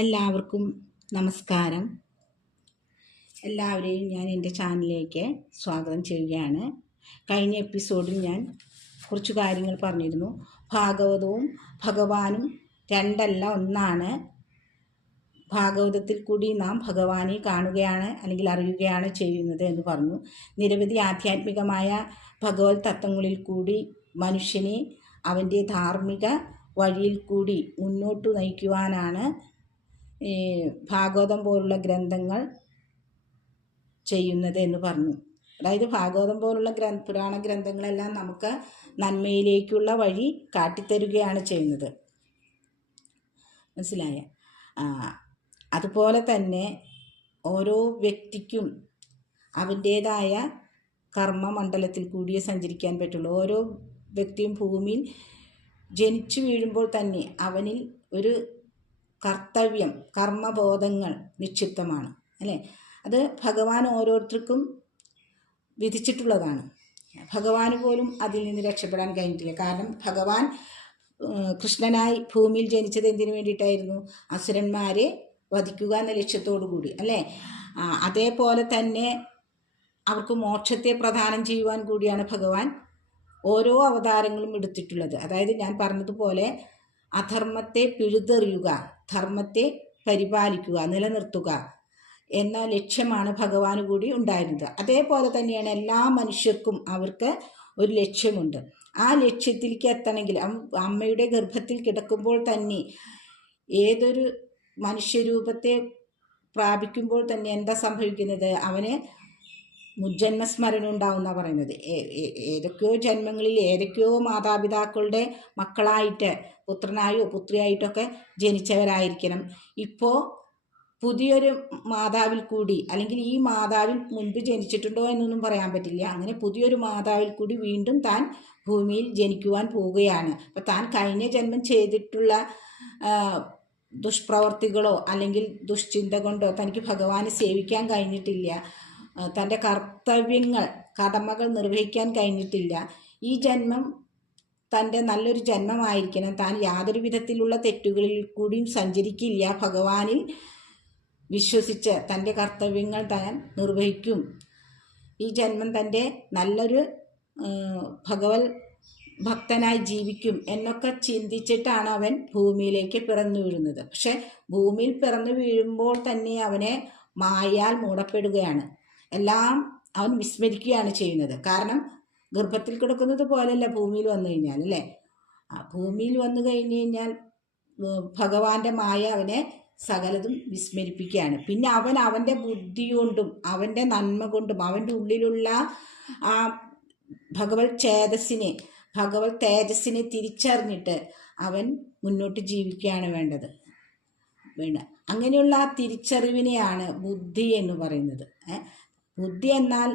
എല്ലാവർക്കും നമസ്കാരം. എല്ലാവരെയും ഞാൻ എൻ്റെ ചാനലിലേക്ക് സ്വാഗതം ചെയ്യുകയാണ്. കഴിഞ്ഞ എപ്പിസോഡിൽ ഞാൻ കുറച്ച് കാര്യങ്ങൾ പറഞ്ഞിരുന്നു. ഭാഗവതവും ഭഗവാനും രണ്ടല്ല ഒന്നാണ്. ഭാഗവതത്തിൽ കൂടി നാം ഭഗവാനെ കാണുകയാണ് അല്ലെങ്കിൽ അറിയുകയാണ് ചെയ്യുന്നത് എന്ന് പറഞ്ഞു. നിരവധി ആധ്യാത്മികമായ ഭഗവത് തത്വങ്ങളിൽ കൂടി മനുഷ്യനെ അവൻ്റെ ധാർമ്മിക വഴിയിൽ കൂടി മുന്നോട്ട് നയിക്കുവാനാണ് ഭാഗവതം പോലുള്ള ഗ്രന്ഥങ്ങൾ ചെയ്യുന്നത് എന്ന് പറഞ്ഞു. അതായത് ഭാഗവതം പോലുള്ള പുരാണ ഗ്രന്ഥങ്ങളെല്ലാം നമുക്ക് നന്മയിലേക്കുള്ള വഴി കാട്ടിത്തരുകയാണ് ചെയ്യുന്നത്. മനസ്സിലായ? അതുപോലെ തന്നെ ഓരോ വ്യക്തിക്കും അവൻ്റേതായ കർമ്മമണ്ഡലത്തിൽ കൂടിയേ സഞ്ചരിക്കാൻ പറ്റുള്ളൂ. ഓരോ വ്യക്തിയും ഭൂമിയിൽ ജനിച്ചു വീഴുമ്പോൾ തന്നെ അവനിൽ ഒരു കർത്തവ്യം, കർമ്മബോധങ്ങൾ നിക്ഷിപ്തമാണ്, അല്ലേ? അത് ഭഗവാൻ ഓരോരുത്തർക്കും വിധിച്ചിട്ടുള്ളതാണ്. ഭഗവാന് പോലും അതിൽ നിന്ന് രക്ഷപ്പെടാൻ കഴിഞ്ഞിട്ടില്ല. കാരണം ഭഗവാൻ കൃഷ്ണനായി ഭൂമിയിൽ ജനിച്ചത് എന്തിനു വേണ്ടിയിട്ടായിരുന്നു? അസുരന്മാരെ വധിക്കുക എന്ന ലക്ഷ്യത്തോടു കൂടി, അല്ലേ? അതേപോലെ തന്നെ അവർക്ക് മോക്ഷത്തെ പ്രദാനം ചെയ്യുവാൻ കൂടിയാണ് ഭഗവാൻ ഓരോ അവതാരങ്ങളും എടുത്തിട്ടുള്ളത്. അതായത് ഞാൻ പറഞ്ഞതുപോലെ അധർമ്മത്തെ പിഴുതെറിയുക, ധർമ്മത്തെ പരിപാലിക്കുക, നിലനിർത്തുക എന്ന ലക്ഷ്യമാണ് ഭഗവാന് കൂടി ഉണ്ടായിരുന്നത്. അതേപോലെ തന്നെയാണ് എല്ലാ മനുഷ്യർക്കും അവർക്ക് ഒരു ലക്ഷ്യമുണ്ട്. ആ ലക്ഷ്യത്തിലേക്ക് എത്തണമെങ്കിൽ അമ്മയുടെ ഗർഭത്തിൽ കിടക്കുമ്പോൾ തന്നെ ഏതൊരു മനുഷ്യരൂപത്തെ പ്രാപിക്കുമ്പോൾ തന്നെ എന്താ സംഭവിക്കുന്നത്? അവന് മുജ്ജന്മസ്മരണ ഉണ്ടാവുന്ന പറയുന്നത്. ഏതൊക്കെയോ ജന്മങ്ങളിൽ ഏതൊക്കെയോ മാതാപിതാക്കളുടെ മക്കളായിട്ട്, പുത്രനായോ പുത്രിയായിട്ടൊക്കെ ജനിച്ചവരായിരിക്കണം. ഇപ്പോൾ പുതിയൊരു മാതാവിൽ കൂടി, അല്ലെങ്കിൽ ഈ മാതാവിൽ മുൻപ് ജനിച്ചിട്ടുണ്ടോ എന്നൊന്നും പറയാൻ പറ്റില്ല. അങ്ങനെ പുതിയൊരു മാതാവിൽ കൂടി വീണ്ടും താൻ ഭൂമിയിൽ ജനിക്കുവാൻ പോവുകയാണ്. അപ്പം താൻ കഴിഞ്ഞ ജന്മം ചെയ്തിട്ടുള്ള ദുഷ്പ്രവർത്തികളോ അല്ലെങ്കിൽ ദുഷ്ചിന്ത കൊണ്ടോ തനിക്ക് ഭഗവാനെ സേവിക്കാൻ കഴിഞ്ഞിട്ടില്ല. തൻ്റെ കർത്തവ്യങ്ങൾ, കടമകൾ നിർവഹിക്കാൻ കഴിഞ്ഞിട്ടില്ല. ഈ ജന്മം തൻ്റെ നല്ലൊരു ജന്മമായിരിക്കണം. താൻ യാതൊരു വിധത്തിലുള്ള തെറ്റുകളിൽ കൂടിയും സഞ്ചരിക്കില്ല. ഭഗവാനിൽ വിശ്വസിച്ച് തൻ്റെ കർത്തവ്യങ്ങൾ താൻ നിർവഹിക്കും. ഈ ജന്മം തൻ്റെ നല്ലൊരു ഭഗവത് ഭക്തനായി ജീവിക്കും എന്നൊക്കെ ചിന്തിച്ചിട്ടാണ് അവൻ ഭൂമിയിലേക്ക് പിറന്നു വീഴുന്നത്. പക്ഷെ ഭൂമിയിൽ പിറന്നു വീഴുമ്പോൾ തന്നെ അവനെ മായയാൽ മൂടപ്പെടുകയാണ്. എല്ലാം അവൻ വിസ്മരിക്കുകയാണ് ചെയ്യുന്നത്. കാരണം ഗർഭത്തിൽ കിടക്കുന്നത് പോലെയല്ല ഭൂമിയിൽ വന്നു കഴിഞ്ഞാൽ, അല്ലേ? ഭൂമിയിൽ വന്നു കഴിഞ്ഞു കഴിഞ്ഞാൽ ഭഗവാന്റെ മായ അവനെ സകലതും വിസ്മരിപ്പിക്കുകയാണ്. പിന്നെ അവൻ അവൻ്റെ ബുദ്ധി കൊണ്ടും അവൻ്റെ നന്മ കൊണ്ടും അവൻ്റെ ഉള്ളിലുള്ള ആ ഭഗവത് ചേതസ്സിനെ, ഭഗവത് തേജസ്സിനെ തിരിച്ചറിഞ്ഞിട്ട് അവൻ മുന്നോട്ട് ജീവിക്കുകയാണ് വേണ്ടത്. അങ്ങനെയുള്ള ആ തിരിച്ചറിവിനെയാണ് ബുദ്ധി എന്ന് പറയുന്നത്. ബുദ്ധി എന്നാൽ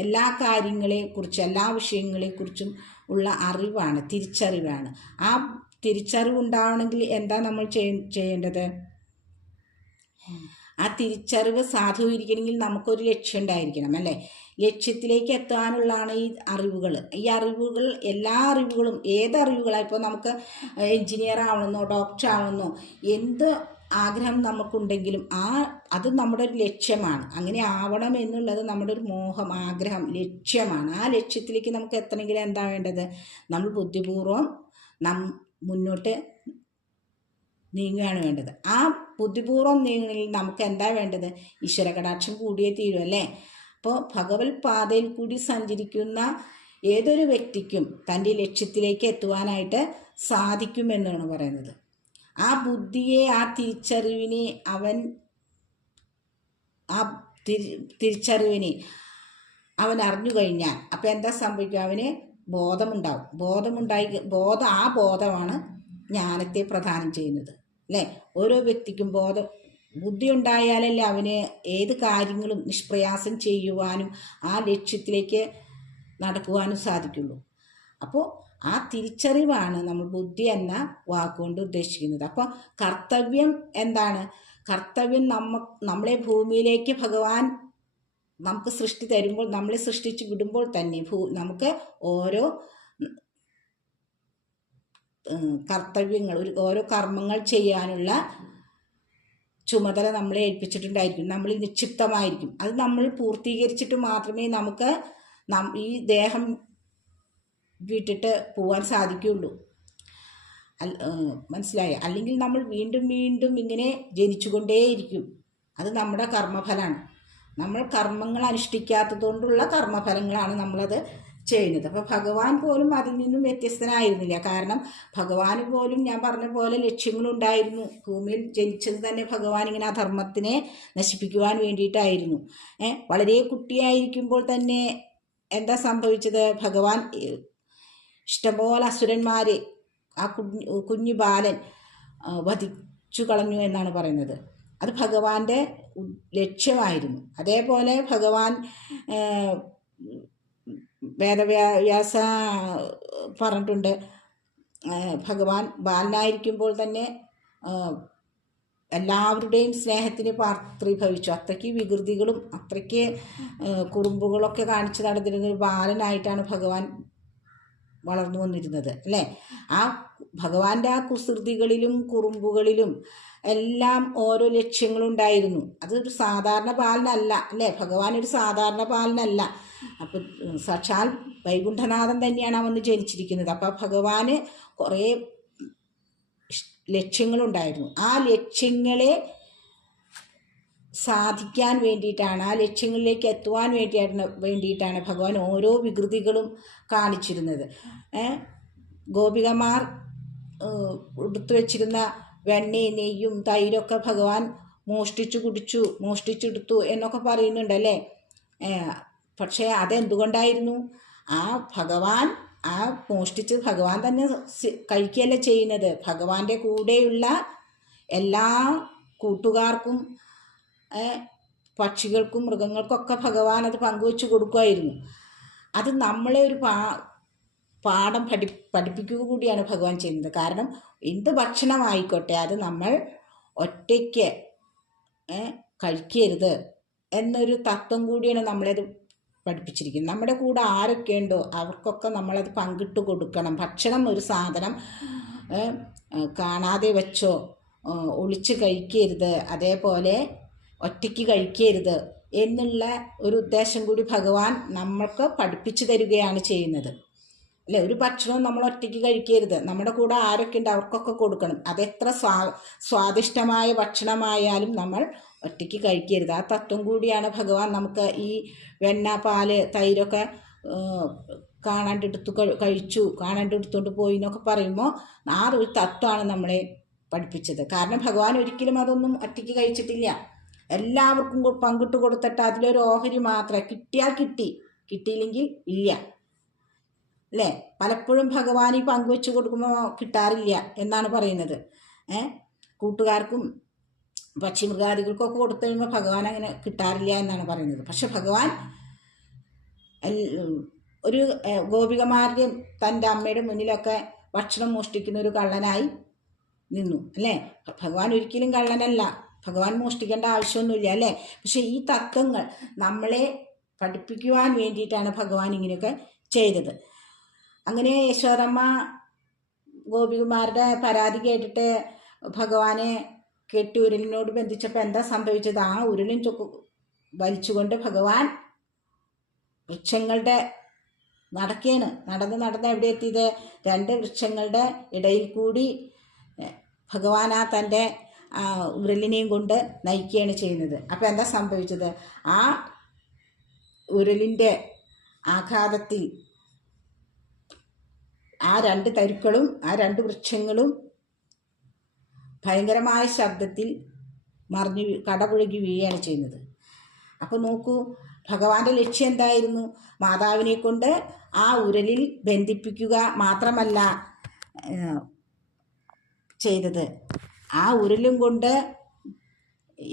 എല്ലാ കാര്യങ്ങളെക്കുറിച്ചും എല്ലാ വിഷയങ്ങളെക്കുറിച്ചും ഉള്ള അറിവാണ്, തിരിച്ചറിവാണ്. ആ തിരിച്ചറിവുണ്ടാവണമെങ്കിൽ എന്താ നമ്മൾ ചെയ്യേണ്ടത്? ആ തിരിച്ചറിവ് സാധൂകരിക്കണമെങ്കിൽ നമുക്കൊരു ലക്ഷ്യം ഉണ്ടായിരിക്കണം, അല്ലേ? ലക്ഷ്യത്തിലേക്ക് എത്താനുള്ളതാണ് ഈ അറിവുകൾ. ഈ അറിവുകൾ, എല്ലാ അറിവുകളും, ഏതറിവുകളാണ്. ഇപ്പോൾ നമുക്ക് എൻജിനീയർ ആവണമെന്നോ ഡോക്ടർ ആവണമെന്നോ എന്ത് ആഗ്രഹം നമുക്കുണ്ടെങ്കിലും അത് നമ്മുടെ ഒരു ലക്ഷ്യമാണ്. അങ്ങനെ ആവണം എന്നുള്ളത് നമ്മുടെ ഒരു മോഹം, ആഗ്രഹം, ലക്ഷ്യമാണ്. ആ ലക്ഷ്യത്തിലേക്ക് നമുക്ക് എത്തണമെങ്കിൽ എന്താ വേണ്ടത്? നമ്മൾ ബുദ്ധിപൂർവം മുന്നോട്ട് നീങ്ങുകയാണ് വേണ്ടത്. ആ ബുദ്ധിപൂർവം നീങ്ങണമെങ്കിൽ നമുക്ക് എന്താ വേണ്ടത്? ഈശ്വര കടാക്ഷം കൂടിയേ തീരും, അല്ലേ? അപ്പോൾ ഭഗവത് പാതയിൽ കൂടി സഞ്ചരിക്കുന്ന ഏതൊരു വ്യക്തിക്കും തൻ്റെ ലക്ഷ്യത്തിലേക്ക് എത്തുവാനായിട്ട് സാധിക്കുമെന്നാണ് പറയുന്നത്. ആ ബുദ്ധിയെ, ആ തിരിച്ചറിവിനെ അവൻ അറിഞ്ഞു കഴിഞ്ഞാൽ അപ്പം എന്താ സംഭവിക്കുക? അവന് ബോധമുണ്ടാവും. ആ ബോധമാണ് ജ്ഞാനത്തെ പ്രദാനം ചെയ്യുന്നത്, അല്ലേ? ഓരോ വ്യക്തിക്കും ബുദ്ധി ഉണ്ടായാലല്ലേ അവന് ഏത് കാര്യങ്ങളും നിഷ്പ്രയാസം ചെയ്യുവാനും ആ ലക്ഷ്യത്തിലേക്ക് നടക്കുവാനും സാധിക്കുള്ളൂ. അപ്പോൾ ആ തിരിച്ചറിവാണ് നമ്മൾ ബുദ്ധി എന്ന വാക്കുകൊണ്ട് ഉദ്ദേശിക്കുന്നത്. അപ്പോൾ കർത്തവ്യം എന്താണ്? കർത്തവ്യം നമ്മളെ ഭൂമിയിലേക്ക് ഭഗവാൻ നമുക്ക് സൃഷ്ടി തരുമ്പോൾ, നമ്മളെ സൃഷ്ടിച്ച് വിടുമ്പോൾ തന്നെ നമുക്ക് ഓരോ കർത്തവ്യങ്ങൾ, ഓരോ കർമ്മങ്ങൾ ചെയ്യാനുള്ള ചുമതല നമ്മളെ ഏൽപ്പിച്ചിട്ടുണ്ടായിരിക്കും. നമ്മൾ നിക്ഷിപ്തമായിരിക്കും. അത് നമ്മൾ പൂർത്തീകരിച്ചിട്ട് മാത്രമേ നമുക്ക് ഈ ദേഹം വിട്ടിട്ട് പോവാൻ സാധിക്കുകയുള്ളൂ. മനസ്സിലായോ? അല്ലെങ്കിൽ നമ്മൾ വീണ്ടും വീണ്ടും ഇങ്ങനെ ജനിച്ചുകൊണ്ടേയിരിക്കും. അത് നമ്മുടെ കർമ്മഫലമാണ്. നമ്മൾ കർമ്മങ്ങൾ അനുഷ്ഠിക്കാത്തതുകൊണ്ടുള്ള കർമ്മഫലങ്ങളാണ് നമ്മളത് ചെയ്യുന്നത്. അപ്പോൾ ഭഗവാൻ പോലും അതിൽ നിന്നും വ്യത്യസ്തനായിരുന്നില്ല. കാരണം ഭഗവാന് പോലും ഞാൻ പറഞ്ഞ പോലെ ലക്ഷ്യങ്ങളുണ്ടായിരുന്നു. ഭൂമിയിൽ ജനിച്ചത് തന്നെ ഭഗവാൻ ഇങ്ങനെ അധർമ്മത്തിനെ നശിപ്പിക്കുവാൻ വേണ്ടിയിട്ടായിരുന്നു. വളരെ കുട്ടിയായിരിക്കുമ്പോൾ തന്നെ എന്താ സംഭവിച്ചത്? ഭഗവാൻ ഇഷ്ടംപോലെ അസുരന്മാരെ ആ കുഞ്ഞു ബാലൻ വധിച്ചു കളഞ്ഞു എന്നാണ് പറയുന്നത്. അത് ഭഗവാന്റെ ലക്ഷ്യമായിരുന്നു. അതേപോലെ ഭഗവാൻ വേദവ്യാസ പറഞ്ഞിട്ടുണ്ട്, ഭഗവാൻ ബാലനായിരിക്കുമ്പോൾ തന്നെ എല്ലാവരുടെയും സ്നേഹത്തിന് പാത്രീഭവിച്ചു. അത്രയ്ക്ക് വികൃതികളും അത്രയ്ക്ക് കുറുമ്പുകളൊക്കെ കാണിച്ചു നടന്നിരുന്ന ഒരു ബാലനായിട്ടാണ് ഭഗവാൻ വളർന്നു വന്നിരുന്നത്, അല്ലേ? ആ ഭഗവാന്റെ ആ കുസൃതികളിലും കുറുമ്പുകളിലും എല്ലാം ഓരോ ലക്ഷ്യങ്ങളുണ്ടായിരുന്നു. അതൊരു സാധാരണ ബാലനല്ല, അല്ലേ? ഭഗവാൻ ഒരു സാധാരണ ബാലനല്ല. അപ്പം സാക്ഷാൽ വൈകുണ്ഠനാഥൻ തന്നെയാണ് അവൻ ജനിച്ചിരിക്കുന്നത്. അപ്പം ഭഗവാന് കുറേ ലക്ഷ്യങ്ങളുണ്ടായിരുന്നു. ആ ലക്ഷ്യങ്ങളെ സാധിക്കാൻ വേണ്ടിയിട്ടാണ്, ആ ലക്ഷ്യങ്ങളിലേക്ക് എത്തുവാൻ വേണ്ടിയിട്ടാണ് ഭഗവാൻ ഓരോ വികൃതികളും കാണിച്ചിരുന്നത്. ഗോപികമാർ എടുത്തു വച്ചിരുന്ന വെണ്ണയും നെയ്യും തൈരൊക്കെ ഭഗവാൻ മോഷ്ടിച്ചെടുത്തു എന്നൊക്കെ പറയുന്നുണ്ടല്ലേ. പക്ഷേ അതെന്തുകൊണ്ടായിരുന്നു? ആ ഭഗവാൻ ആ മോഷ്ടിച്ചത് ഭഗവാൻ തന്നെ കഴിക്കുകയല്ല ചെയ്യുന്നത്. ഭഗവാന്റെ കൂടെയുള്ള എല്ലാ കൂട്ടുകാർക്കും പക്ഷികൾക്കും മൃഗങ്ങൾക്കൊക്കെ ഭഗവാൻ അത് പങ്കുവെച്ച് കൊടുക്കുമായിരുന്നു. അത് നമ്മളെ ഒരു പാഠം പഠിപ്പിക്കുക കൂടിയാണ് ഭഗവാൻ ചെയ്യുന്നത്. കാരണം എന്ത് ഭക്ഷണമായിക്കോട്ടെ അത് നമ്മൾ ഒറ്റയ്ക്ക് കഴിക്കരുത് എന്നൊരു തത്വം കൂടിയാണ് നമ്മളത് പഠിപ്പിച്ചിരിക്കുന്നത്. നമ്മുടെ കൂടെ ആരൊക്കെയുണ്ടോ അവർക്കൊക്കെ നമ്മളത് പങ്കിട്ട് കൊടുക്കണം. ഭക്ഷണം ഒരു സാധനം കാണാതെ വെച്ചോ ഒളിച്ച് കഴിക്കരുത്, അതേപോലെ ഒറ്റയ്ക്ക് കഴിക്കരുത് എന്നുള്ള ഒരു ഉദ്ദേശം കൂടി ഭഗവാൻ നമ്മൾക്ക് പഠിപ്പിച്ചു തരികയാണ് ചെയ്യുന്നത്, അല്ലേ? ഒരു ഭക്ഷണവും നമ്മൾ ഒറ്റയ്ക്ക് കഴിക്കരുത്. നമ്മുടെ കൂടെ ആരൊക്കെ ഉണ്ട് അവർക്കൊക്കെ കൊടുക്കണം. അതെത്ര സ്വാദിഷ്ടമായ ഭക്ഷണമായാലും നമ്മൾ ഒറ്റയ്ക്ക് കഴിക്കരുത്. ആ തത്വം കൂടിയാണ് ഭഗവാൻ നമുക്ക് ഈ വെണ്ണ, പാല്, തൈരൊക്കെ കാണാണ്ടെടുത്തോണ്ട് പോയി എന്നൊക്കെ പറയുമ്പോൾ ആ ഒരു തത്വമാണ് നമ്മളെ പഠിപ്പിച്ചത്. കാരണം ഭഗവാൻ ഒരിക്കലും അതൊന്നും ഒറ്റയ്ക്ക് കഴിച്ചിട്ടില്ല. എല്ലാവർക്കും പങ്കിട്ട് കൊടുത്തിട്ട് അതിലൊരു ഓഹരി മാത്രമേ കിട്ടിയാൽ കിട്ടിയില്ലെങ്കിൽ ഇല്ല, അല്ലേ? പലപ്പോഴും ഭഗവാൻ ഈ പങ്കുവെച്ച് കൊടുക്കുമ്പോൾ കിട്ടാറില്ല എന്നാണ് പറയുന്നത്. കൂട്ടുകാർക്കും പക്ഷിമൃഗാദികൾക്കൊക്കെ കൊടുത്തു കഴിയുമ്പോൾ ഭഗവാൻ അങ്ങനെ കിട്ടാറില്ല എന്നാണ് പറയുന്നത്. പക്ഷെ ഭഗവാൻ ഒരു ഗോപികമാരുടെയും തൻ്റെ അമ്മയുടെ മുന്നിലൊക്കെ ഭക്ഷണം മോഷ്ടിക്കുന്ന ഒരു കള്ളനായി നിന്നു, അല്ലേ? ഭഗവാൻ ഒരിക്കലും കള്ളനല്ല, ഭഗവാൻ മോഷ്ടിക്കേണ്ട ആവശ്യമൊന്നുമില്ല, അല്ലേ? പക്ഷെ ഈ തത്വങ്ങൾ നമ്മളെ പഠിപ്പിക്കുവാൻ വേണ്ടിയിട്ടാണ് ഭഗവാൻ ഇങ്ങനെയൊക്കെ ചെയ്തത്. അങ്ങനെ യശോദമ്മ ഗോപികുമാരുടെ പരാതി കേട്ടിട്ട് ഭഗവാനെ കെട്ടി ഉരുളിനോട് ബന്ധിച്ചപ്പോൾ എന്താ സംഭവിച്ചത്? ആ ഉരുളും വലിച്ചുകൊണ്ട് ഭഗവാൻ വൃക്ഷങ്ങളുടെ നടന്ന് എവിടെ എത്തിയത്? 2 വൃക്ഷങ്ങളുടെ ഇടയിൽ കൂടി ഭഗവാൻ ആ തൻ്റെ ഉരുളിനെയും കൊണ്ട് നയിക്കുകയാണ് ചെയ്യുന്നത്. അപ്പം എന്താ സംഭവിച്ചത്? ആ ഉരുളിൻ്റെ ആഘാതത്തിൽ ആ 2 തരുക്കളും ആ 2 വൃക്ഷങ്ങളും ഭയങ്കരമായ ശബ്ദത്തിൽ കടപുഴകി വീഴുകയാണ് ചെയ്യുന്നത്. അപ്പോൾ നോക്കൂ, ഭഗവാന്റെ ലക്ഷ്യം എന്തായിരുന്നു? മാതാവിനെ കൊണ്ട് ആ ഉരലിൽ ബന്ധിപ്പിക്കുക മാത്രമല്ല ചെയ്തത്, ആ ഉരലും കൊണ്ട്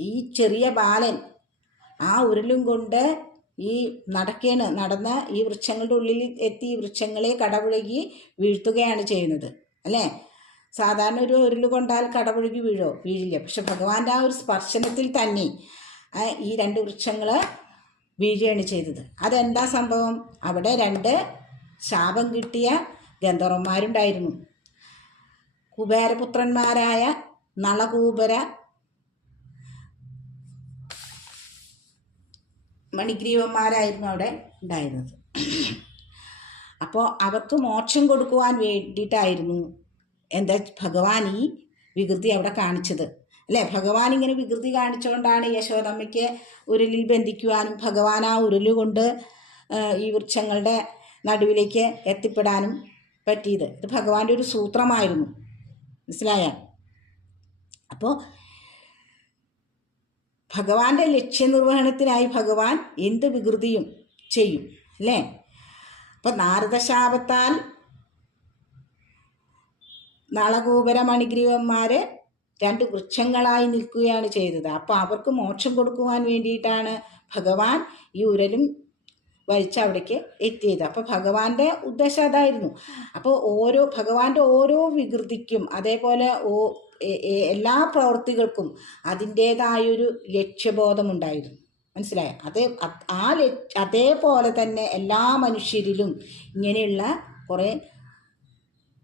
ഈ ചെറിയ ബാലൻ ആ ഉരലും കൊണ്ട് ഈ നടന്ന് ഈ വൃക്ഷങ്ങളുടെ ഉള്ളിൽ എത്തി ഈ വൃക്ഷങ്ങളെ കടപുഴകി വീഴ്ത്തുകയാണ് ചെയ്യുന്നത്, അല്ലേ? സാധാരണ ഒരു ഉരുള് കൊണ്ടാൽ കടപുഴകി വീഴില്ല. പക്ഷെ ഭഗവാന്റെ ആ ഒരു സ്പർശനത്തിൽ തന്നെ ഈ 2 വൃക്ഷങ്ങൾ വീഴുകയാണ് ചെയ്തത്. അതെന്താ സംഭവം? അവിടെ 2 ശാപം കിട്ടിയ ഗന്ധർവന്മാരുണ്ടായിരുന്നു. കുബേരപുത്രന്മാരായ നളകൂബര മണിഗ്രീവന്മാരായിരുന്നു അവിടെ ഉണ്ടായിരുന്നത്. അപ്പോൾ അവർക്ക് മോക്ഷം കൊടുക്കുവാൻ വേണ്ടിയിട്ടായിരുന്നു എന്താ ഭഗവാൻ ഈ വികൃതി അവിടെ കാണിച്ചത്, അല്ലേ? ഭഗവാൻ ഇങ്ങനെ വികൃതി കാണിച്ചുകൊണ്ടാണ് യശോദമ്മയ്ക്ക് ഉരുളിൽ ബന്ധിക്കുവാനും ഭഗവാൻ ആ ഉരുളുകൊണ്ട് ഈ വൃക്ഷങ്ങളുടെ നടുവിലേക്ക് എത്തിപ്പെടാനും പറ്റിയത്. ഇത് ഭഗവാന്റെ ഒരു സൂത്രമായിരുന്നു, മനസ്സിലായ? അപ്പോൾ ഭഗവാന്റെ ലക്ഷ്യനിർവഹണത്തിനായി ഭഗവാൻ എന്ത് വികൃതിയും ചെയ്യും, അല്ലേ? അപ്പം നാരദശാപത്താൽ നളകൂപര മണിഗ്രീവന്മാർ 2 വൃക്ഷങ്ങളായി നിൽക്കുകയാണ് ചെയ്തത്. അപ്പോൾ അവർക്ക് മോക്ഷം കൊടുക്കുവാൻ വേണ്ടിയിട്ടാണ് ഭഗവാൻ ഈ ഉരലും വലിച്ച് അവിടേക്ക് എത്തിയത്. അപ്പോൾ ഭഗവാന്റെ ഉദ്ദേശം അതായിരുന്നു. അപ്പോൾ ഭഗവാന്റെ ഓരോ വികൃതിക്കും അതേപോലെ എല്ലാ പ്രവൃത്തികൾക്കും അതിൻ്റേതായൊരു ലക്ഷ്യബോധമുണ്ടായിരുന്നു, മനസ്സിലായോ? അതേപോലെ തന്നെ എല്ലാ മനുഷ്യരിലും ഇങ്ങനെയുള്ള കുറേ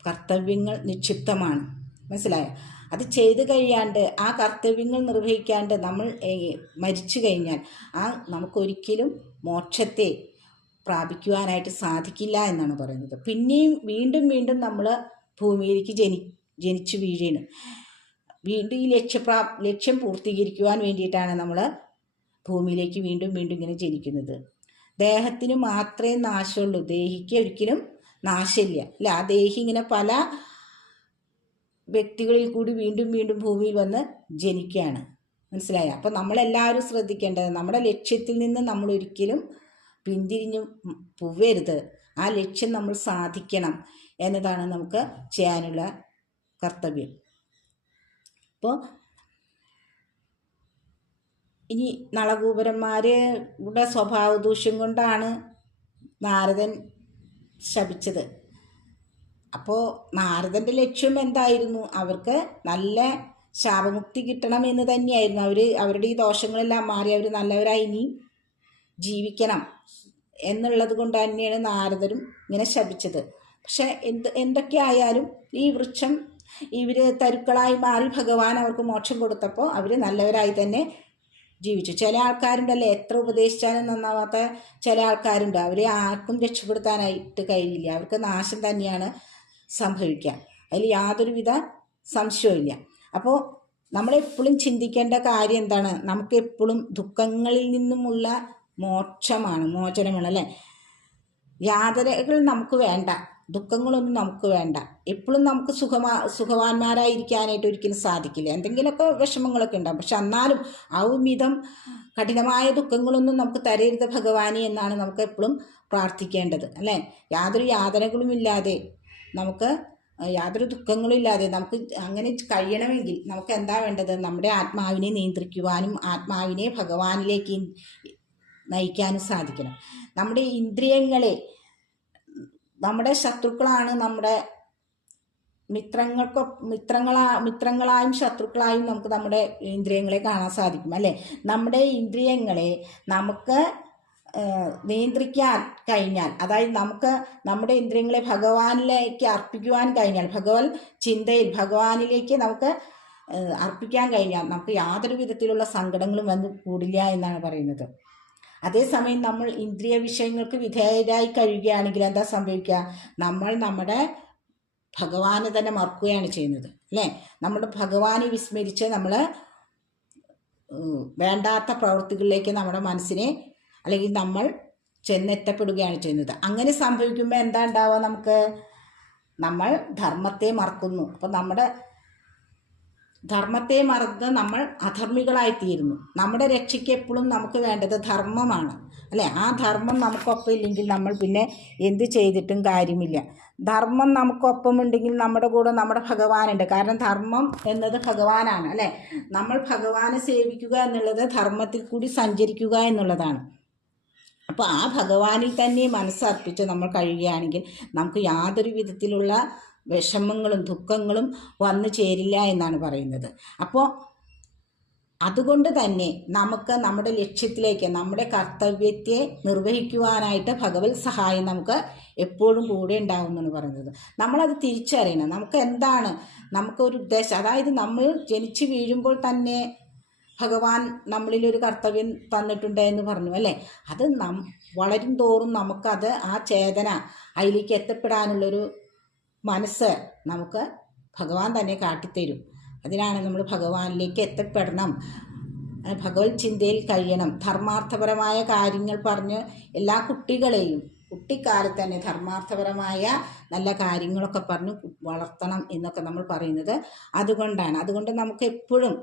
കർത്തവ്യങ്ങൾ നിക്ഷിപ്തമാണ്, മനസ്സിലായോ? അത് ചെയ്തു കഴിയാണ്ട് ആ കർത്തവ്യങ്ങൾ നിർവഹിക്കാണ്ട് നമ്മൾ മരിച്ചു കഴിഞ്ഞാൽ നമുക്കൊരിക്കലും മോക്ഷത്തെ പ്രാപിക്കുവാനായിട്ട് സാധിക്കില്ല എന്നാണ് പറയുന്നത്. പിന്നെയും വീണ്ടും വീണ്ടും നമ്മൾ ഭൂമിയിലേക്ക് ജനിച്ചു വീഴാണ്. വീണ്ടും ഈ ലക്ഷ്യം പൂർത്തീകരിക്കുവാൻ വേണ്ടിയിട്ടാണ് നമ്മൾ ഭൂമിയിലേക്ക് വീണ്ടും വീണ്ടും ഇങ്ങനെ ജനിക്കുന്നത്. ദേഹത്തിന് മാത്രമേ നാശമുള്ളൂ, ദേഹിക്ക് ഒരിക്കലും നാശമില്ല, അല്ല? ആ ദേഹി ഇങ്ങനെ പല വ്യക്തികളിൽ കൂടി വീണ്ടും വീണ്ടും ഭൂമിയിൽ വന്ന് ജനിക്കുകയാണ്, മനസ്സിലായ? അപ്പം നമ്മളെല്ലാവരും ശ്രദ്ധിക്കേണ്ടത് നമ്മുടെ ലക്ഷ്യത്തിൽ നിന്ന് നമ്മൾ ഒരിക്കലും പിന്തിരിഞ്ഞു പോവരുത്. ആ ലക്ഷ്യം നമ്മൾ സാധിക്കണം എന്നതാണ് നമുക്ക് ചെയ്യാനുള്ള കർത്തവ്യം. അപ്പോൾ ഇനി നളകൂപരന്മാരുടെ സ്വഭാവ ദൂഷ്യം കൊണ്ടാണ് നാരദൻ ശപിച്ചത്. അപ്പോൾ നാരദൻ്റെ ലക്ഷ്യം എന്തായിരുന്നു? അവർക്ക് നല്ല ശാപമുക്തി കിട്ടണം എന്ന് തന്നെയായിരുന്നു. അവരുടെ ഈ ദോഷങ്ങളെല്ലാം മാറി അവർ നല്ലവരായി ഇനി ജീവിക്കണം എന്നുള്ളത് കൊണ്ട് തന്നെയാണ് നാരദരും ഇങ്ങനെ ശപിച്ചത്. പക്ഷെ എന്തൊക്കെയായാലും ഈ വൃക്ഷം ഇവർ തരുക്കളായി മാറി ഭഗവാൻ അവർക്ക് മോക്ഷം കൊടുത്തപ്പോൾ അവർ നല്ലവരായി തന്നെ ജീവിച്ചു. ചില ആൾക്കാരുണ്ടല്ലേ, എത്ര ഉപദേശിച്ചാലും നന്നാവാത്ത ചില ആൾക്കാരുണ്ട്. അവരെ ആർക്കും രക്ഷപ്പെടുത്താനായിട്ട് കഴിയില്ല, അവർക്ക് നാശം തന്നെയാണ് സംഭവിക്കുക, അതിൽ യാതൊരുവിധ സംശയവും ഇല്ല. അപ്പോൾ നമ്മളെപ്പോഴും ചിന്തിക്കേണ്ട കാര്യം എന്താണ്? നമുക്ക് എപ്പോഴും ദുഃഖങ്ങളിൽ നിന്നുമുള്ള മോചനമാണ്, അല്ലേ? യാതനകൾ നമുക്ക് വേണ്ട, ദുഃഖങ്ങളൊന്നും നമുക്ക് വേണ്ട. എപ്പോഴും നമുക്ക് സുഖവാന്മാരായിരിക്കാനായിട്ട് ഒരിക്കലും സാധിക്കില്ല. എന്തെങ്കിലുമൊക്കെ വിഷമങ്ങളൊക്കെ ഉണ്ടാകും, പക്ഷെ എന്നാലും ഔമിതം കഠിനമായ ദുഃഖങ്ങളൊന്നും നമുക്ക് തരരുത് ഭഗവാനെ എന്നാണ് നമുക്ക് എപ്പോഴും പ്രാർത്ഥിക്കേണ്ടത്, അല്ലേ? യാതൊരു യാതനകളും ഇല്ലാതെ നമുക്ക് യാതൊരു ദുഃഖങ്ങളും ഇല്ലാതെ നമുക്ക് അങ്ങനെ കഴിയണമെങ്കിൽ നമുക്ക് എന്താ വേണ്ടത്? നമ്മുടെ ആത്മാവിനെ നിയന്ത്രിക്കുവാനും ആത്മാവിനെ ഭഗവാനിലേക്ക് നയിക്കാനും സാധിക്കണം. നമ്മുടെ ഇന്ദ്രിയങ്ങളെ, നമ്മുടെ ശത്രുക്കളാണ്, നമ്മുടെ മിത്രങ്ങളായും ശത്രുക്കളായും നമുക്ക് നമ്മുടെ ഇന്ദ്രിയങ്ങളെ കാണാൻ സാധിക്കും, അല്ലേ? നമ്മുടെ ഇന്ദ്രിയങ്ങളെ നമുക്ക് നിയന്ത്രിക്കാൻ കഴിഞ്ഞാൽ, അതായത് നമുക്ക് നമ്മുടെ ഇന്ദ്രിയങ്ങളെ ഭഗവാനിലേക്ക് അർപ്പിക്കുവാൻ കഴിഞ്ഞാൽ, ഭഗവത് ചിന്തയിൽ ഭഗവാനിലേക്ക് നമുക്ക് അർപ്പിക്കാൻ കഴിഞ്ഞാൽ നമുക്ക് യാതൊരു വിധത്തിലുള്ള സങ്കടങ്ങളും വന്ന് കൂടില്ല എന്നാണ് പറയുന്നത്. അതേസമയം നമ്മൾ ഇന്ദ്രിയ വിഷയങ്ങൾക്ക് വിധേയരായി കഴിയുകയാണെങ്കിൽ എന്താ സംഭവിക്കുക? നമ്മൾ നമ്മുടെ ഭഗവാനെ തന്നെ മറക്കുകയാണ് ചെയ്യുന്നത്, അല്ലേ? നമ്മുടെ ഭഗവാനെ വിസ്മരിച്ച് നമ്മൾ വേണ്ടാത്ത പ്രവൃത്തികളിലേക്ക് നമ്മുടെ മനസ്സിനെ അല്ലെങ്കിൽ നമ്മൾ ചെന്നെത്തപ്പെടുകയാണ് ചെയ്യുന്നത്. അങ്ങനെ സംഭവിക്കുമ്പോൾ എന്താ ഉണ്ടാവുക? നമ്മൾ ധർമ്മത്തെ മറക്കുന്നു. അപ്പോൾ നമ്മുടെ ധർമ്മത്തെ മറന്ന് നമ്മൾ അധർമ്മികളായിത്തീരുന്നു. നമ്മുടെ രക്ഷയ്ക്ക് എപ്പോഴും നമുക്ക് വേണ്ടത് ധർമ്മമാണ്, അല്ലേ? ആ ധർമ്മം നമുക്കൊപ്പം ഇല്ലെങ്കിൽ നമ്മൾ പിന്നെ എന്ത് ചെയ്തിട്ടും കാര്യമില്ല. ധർമ്മം നമുക്കൊപ്പമുണ്ടെങ്കിൽ നമ്മുടെ കൂടെ നമ്മുടെ ഭഗവാനുണ്ട്. കാരണം ധർമ്മം എന്നത് ഭഗവാനാണ്, അല്ലേ? നമ്മൾ ഭഗവാനെ സേവിക്കുക എന്നുള്ളത് ധർമ്മത്തിൽ കൂടി സഞ്ചരിക്കുക എന്നുള്ളതാണ്. അപ്പോൾ ആ ഭഗവാനിൽ തന്നെ മനസ്സർപ്പിച്ച് നമ്മൾ കഴിയുകയാണെങ്കിൽ നമുക്ക് യാതൊരു വിധത്തിലുള്ള വിഷമങ്ങളും ദുഃഖങ്ങളും വന്നു ചേരില്ല എന്നാണ് പറയുന്നത്. അപ്പോൾ അതുകൊണ്ട് തന്നെ നമുക്ക് നമ്മുടെ ലക്ഷ്യത്തിലേക്ക്, നമ്മുടെ കർത്തവ്യത്തെ നിർവഹിക്കുവാനായിട്ട് ഭഗവത് സഹായം നമുക്ക് എപ്പോഴും കൂടെ ഉണ്ടാവുമെന്നാണ് പറയുന്നത്. നമ്മളത് തിരിച്ചറിയണം. നമുക്ക് എന്താണ് നമുക്കൊരു ഉദ്ദേശം, അതായത് നമ്മൾ ജനിച്ച് വീഴുമ്പോൾ തന്നെ ഭഗവാൻ നമ്മളിലൊരു കർത്തവ്യം തന്നിട്ടുണ്ട് എന്ന് പറഞ്ഞു അല്ലേ. അത് വളരും തോറും നമുക്കത് ആ ചേതന അതിലേക്ക് എത്തപ്പെടാനുള്ളൊരു മനസ്സ് നമുക്ക് ഭഗവാൻ തന്നെ കാട്ടിത്തരും. അതിനാണ് നമ്മൾ ഭഗവാനിലേക്ക് എത്തപ്പെടണം, ഭഗവത് ചിന്തയിൽ കഴിയണം, ധർമാർത്ഥപരമായ കാര്യങ്ങൾ പറഞ്ഞ് എല്ലാ കുട്ടികളെയും കുട്ടിക്കാലത്ത് തന്നെ ധർമാർത്ഥപരമായ നല്ല കാര്യങ്ങളൊക്കെ പറഞ്ഞ് വളർത്തണം എന്നൊക്കെ നമ്മൾ പറയുന്നത് അതുകൊണ്ടാണ്. അതുകൊണ്ട് നമുക്ക് എപ്പോഴും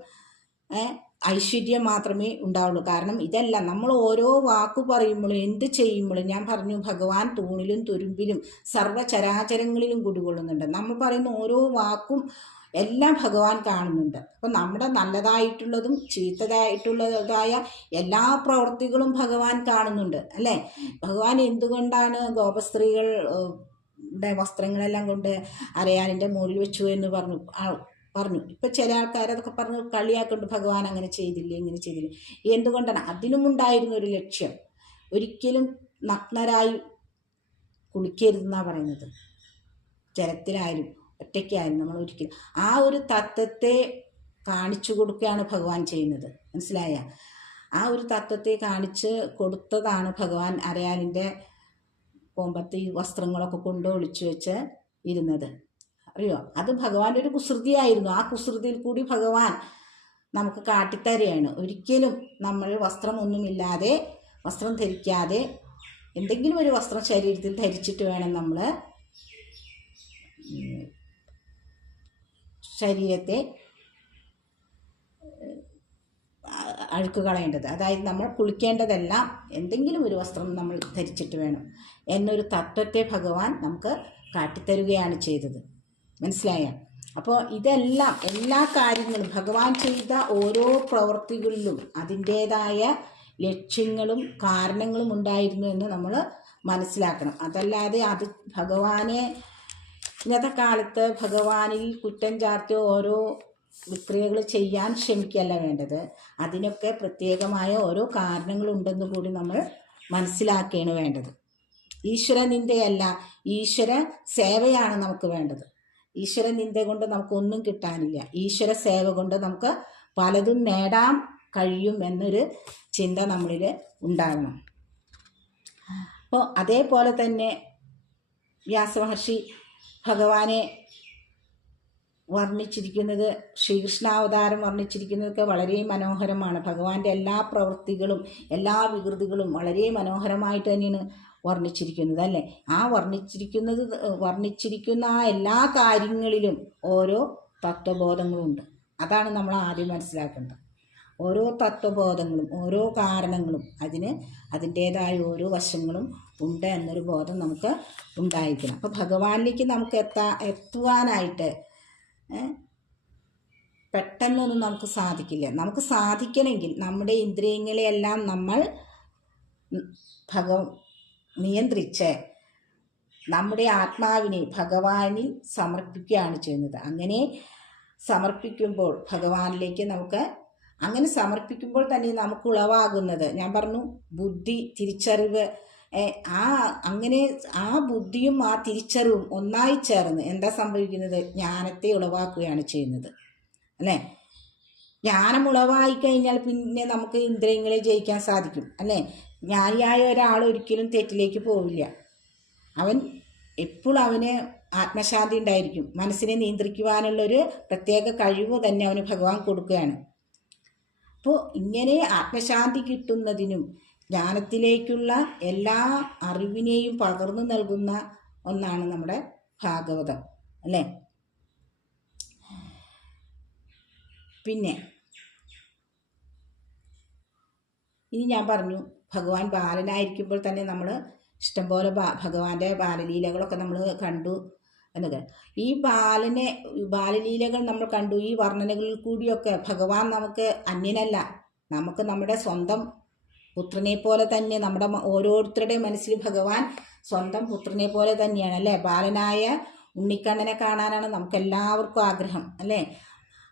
ഐശ്വര്യം മാത്രമേ ഉണ്ടാവുള്ളൂ. കാരണം ഇതല്ല, നമ്മൾ ഓരോ വാക്കു പറയുമ്പോഴും എന്ത് ചെയ്യുമ്പോഴും, ഞാൻ പറഞ്ഞു ഭഗവാൻ തൂണിലും തുരുമ്പിലും സർവ്വചരാചരങ്ങളിലും കുടികൊള്ളുന്നുണ്ട്. നമ്മൾ പറയുന്ന ഓരോ വാക്കും എല്ലാം ഭഗവാൻ കാണുന്നുണ്ട്. അപ്പം നമ്മുടെ നല്ലതായിട്ടുള്ളതും ചീത്തതായിട്ടുള്ളതായ എല്ലാ പ്രവൃത്തികളും ഭഗവാൻ കാണുന്നുണ്ട് അല്ലേ. ഭഗവാൻ എന്തുകൊണ്ടാണ് ഗോപസ്ത്രീകൾ വസ്ത്രങ്ങളെല്ലാം കൊണ്ട് അരയാനിൻ്റെ മുകളിൽ വെച്ചു എന്ന് പറഞ്ഞു. ഇപ്പം ചില ആൾക്കാർ അതൊക്കെ പറഞ്ഞ് കളിയാക്കുന്നുണ്ട്, ഭഗവാൻ അങ്ങനെ ചെയ്തില്ലേ ഇങ്ങനെ ചെയ്തില്ലേ. എന്തുകൊണ്ടാണ്? അതിനുമുണ്ടായിരുന്ന ഒരു ലക്ഷ്യം. ഒരിക്കലും നഗ്നരായി കുളിക്കരുതെന്നാണ് പറയുന്നത്. ജലത്തിലായാലും ഒറ്റയ്ക്കായാലും നമ്മൾ ഒരിക്കലും ആ ഒരു തത്വത്തെ കാണിച്ചു കൊടുക്കുകയാണ് ഭഗവാൻ ചെയ്യുന്നത്. മനസ്സിലായ? ആ ഒരു തത്വത്തെ കാണിച്ച് കൊടുത്തതാണ് ഭഗവാൻ അരയാലിൻ്റെ കൊമ്പത്ത് ഈ വസ്ത്രങ്ങളൊക്കെ കൊണ്ട് ഒളിച്ചു വെച്ച് ഇരുന്നത്. അറിയോ? അത് ഭഗവാന്റെ ഒരു കുസൃതിയായിരുന്നു. ആ കുസൃതിയിൽ കൂടി ഭഗവാൻ നമുക്ക് കാട്ടിത്തരുകയാണ്. ഒരിക്കലും നമ്മൾ വസ്ത്രമൊന്നുമില്ലാതെ, വസ്ത്രം ധരിക്കാതെ, എന്തെങ്കിലും ഒരു വസ്ത്രം ശരീരത്തിൽ ധരിച്ചിട്ട് വേണം നമ്മൾ ശരീരത്തെ അഴുക്ക് കളയേണ്ടത്. അതായത് നമ്മൾ കുളിക്കേണ്ടതെല്ലാം എന്തെങ്കിലും ഒരു വസ്ത്രം നമ്മൾ ധരിച്ചിട്ട് വേണം എന്നൊരു തത്വത്തെ ഭഗവാൻ നമുക്ക് കാട്ടിത്തരുകയാണ് ചെയ്തത്. മനസ്സിലായ? അപ്പോൾ ഇതെല്ലാം എല്ലാ കാര്യങ്ങളും ഭഗവാൻ ചെയ്ത ഓരോ പ്രവൃത്തികളിലും അതിൻ്റേതായ ലക്ഷ്യങ്ങളും കാരണങ്ങളും ഉണ്ടായിരുന്നു എന്ന് നമ്മൾ മനസ്സിലാക്കണം. അതല്ലാതെ അത് ഭഗവാനെ ഇന്നത്തെ കാലത്ത് ഭഗവാനിൽ കുറ്റം ചാർത്തി ഓരോ വിക്രിയകൾ ചെയ്യാൻ ശ്രമിക്കുകയല്ല വേണ്ടത്. അതിനൊക്കെ പ്രത്യേകമായ ഓരോ കാരണങ്ങളുണ്ടെന്ന് കൂടി നമ്മൾ മനസ്സിലാക്കുകയാണ് വേണ്ടത്. ഈശ്വര നിന്ദയല്ല, ഈശ്വര സേവയാണ് നമുക്ക് വേണ്ടത്. ഈശ്വര നിന്ദ കൊണ്ട് നമുക്കൊന്നും കിട്ടാനില്ല. ഈശ്വര സേവ കൊണ്ട് നമുക്ക് പലതും നേടാൻ കഴിയും എന്നൊരു ചിന്ത നമ്മളിൽ ഉണ്ടാകണം. അപ്പോൾ അതേപോലെ തന്നെ വ്യാസമഹർഷി ഭഗവാനെ വർണ്ണിച്ചിരിക്കുന്നത്, ശ്രീകൃഷ്ണാവതാരം വർണ്ണിച്ചിരിക്കുന്നതൊക്കെ വളരെ മനോഹരമാണ്. ഭഗവാന്റെ എല്ലാ പ്രവൃത്തികളും എല്ലാ വികൃതികളും വളരെ മനോഹരമായിട്ട് തന്നെയാണ് വർണ്ണിച്ചിരിക്കുന്നത് അല്ലേ. ആ വർണ്ണിച്ചിരിക്കുന്ന ആ എല്ലാ കാര്യങ്ങളിലും ഓരോ തത്വബോധങ്ങളുണ്ട്. അതാണ് നമ്മൾ ആദ്യം മനസ്സിലാക്കേണ്ടത്. ഓരോ തത്വബോധങ്ങളും ഓരോ കാരണങ്ങളും അതിന് അതിൻ്റേതായ ഓരോ വശങ്ങളും ഉണ്ട് എന്നൊരു ബോധം നമുക്ക് ഉണ്ടായിരിക്കണം. അപ്പോൾ ഭഗവാനിലേക്ക് നമുക്ക് എത്തുവാനായിട്ട് പെട്ടെന്നൊന്നും നമുക്ക് സാധിക്കില്ല. നമുക്ക് സാധിക്കണമെങ്കിൽ നമ്മുടെ ഇന്ദ്രിയങ്ങളെയെല്ലാം നമ്മൾ നിയന്ത്രിച്ച് നമ്മുടെ ആത്മാവിനെ ഭഗവാനിൽ സമർപ്പിക്കുകയാണ് ചെയ്യുന്നത്. അങ്ങനെ സമർപ്പിക്കുമ്പോൾ ഭഗവാനിലേക്ക് നമുക്ക് അങ്ങനെ സമർപ്പിക്കുമ്പോൾ തന്നെ നമുക്ക് ഉളവാകുന്നത്, ഞാൻ പറഞ്ഞു ബുദ്ധി, തിരിച്ചറിവ്, അങ്ങനെ ആ ബുദ്ധിയും ആ തിരിച്ചറിവും ഒന്നായി ചേർന്ന് എന്താ സംഭവിക്കുന്നത്? ജ്ഞാനത്തെ ഉളവാക്കുകയാണ് ചെയ്യുന്നത് അല്ലേ. ജ്ഞാനം ഉളവായി കഴിഞ്ഞാൽ പിന്നെ നമുക്ക് ഇന്ദ്രിയങ്ങളെ ജയിക്കാൻ സാധിക്കും അല്ലേ. ജ്ഞാനിയായ ഒരാൾ ഒരിക്കലും തെറ്റിലേക്ക് പോവില്ല. അവൻ എപ്പോഴും അവന് ആത്മശാന്തി ഉണ്ടായിരിക്കും. മനസ്സിനെ നിയന്ത്രിക്കുവാനുള്ളൊരു പ്രത്യേക കഴിവ് തന്നെ അവന് ഭഗവാൻ കൊടുക്കുകയാണ്. അപ്പോൾ ഇങ്ങനെ ആത്മശാന്തി കിട്ടുന്നതിനും ജ്ഞാനത്തിലേക്കുള്ള എല്ലാ അറിവിനെയും പകർന്നു നൽകുന്ന ഒന്നാണ് നമ്മുടെ ഭാഗവതം അല്ലേ. പിന്നെ ഇനി ഞാൻ പറഞ്ഞു, ഭഗവാൻ ബാലനായിരിക്കുമ്പോൾ തന്നെ നമ്മൾ ഇഷ്ടംപോലെ ഭഗവാന്റെ ബാലലീലകളൊക്കെ നമ്മൾ കണ്ടു എന്നൊക്കെ. ഈ ബാലലീലകൾ നമ്മൾ കണ്ടു. ഈ വർണ്ണനകളിൽ കൂടിയൊക്കെ ഭഗവാൻ നമുക്ക് അന്യനല്ല. നമുക്ക് നമ്മുടെ സ്വന്തം പുത്രനെ പോലെ തന്നെ, നമ്മുടെ ഓരോരുത്തരുടെ മനസ്സിൽ ഭഗവാൻ സ്വന്തം പുത്രനെ പോലെ തന്നെയാണ് അല്ലേ. ബാലനായ ഉണ്ണിക്കണ്ണനെ കാണാനാണ് നമുക്കെല്ലാവർക്കും ആഗ്രഹം അല്ലേ.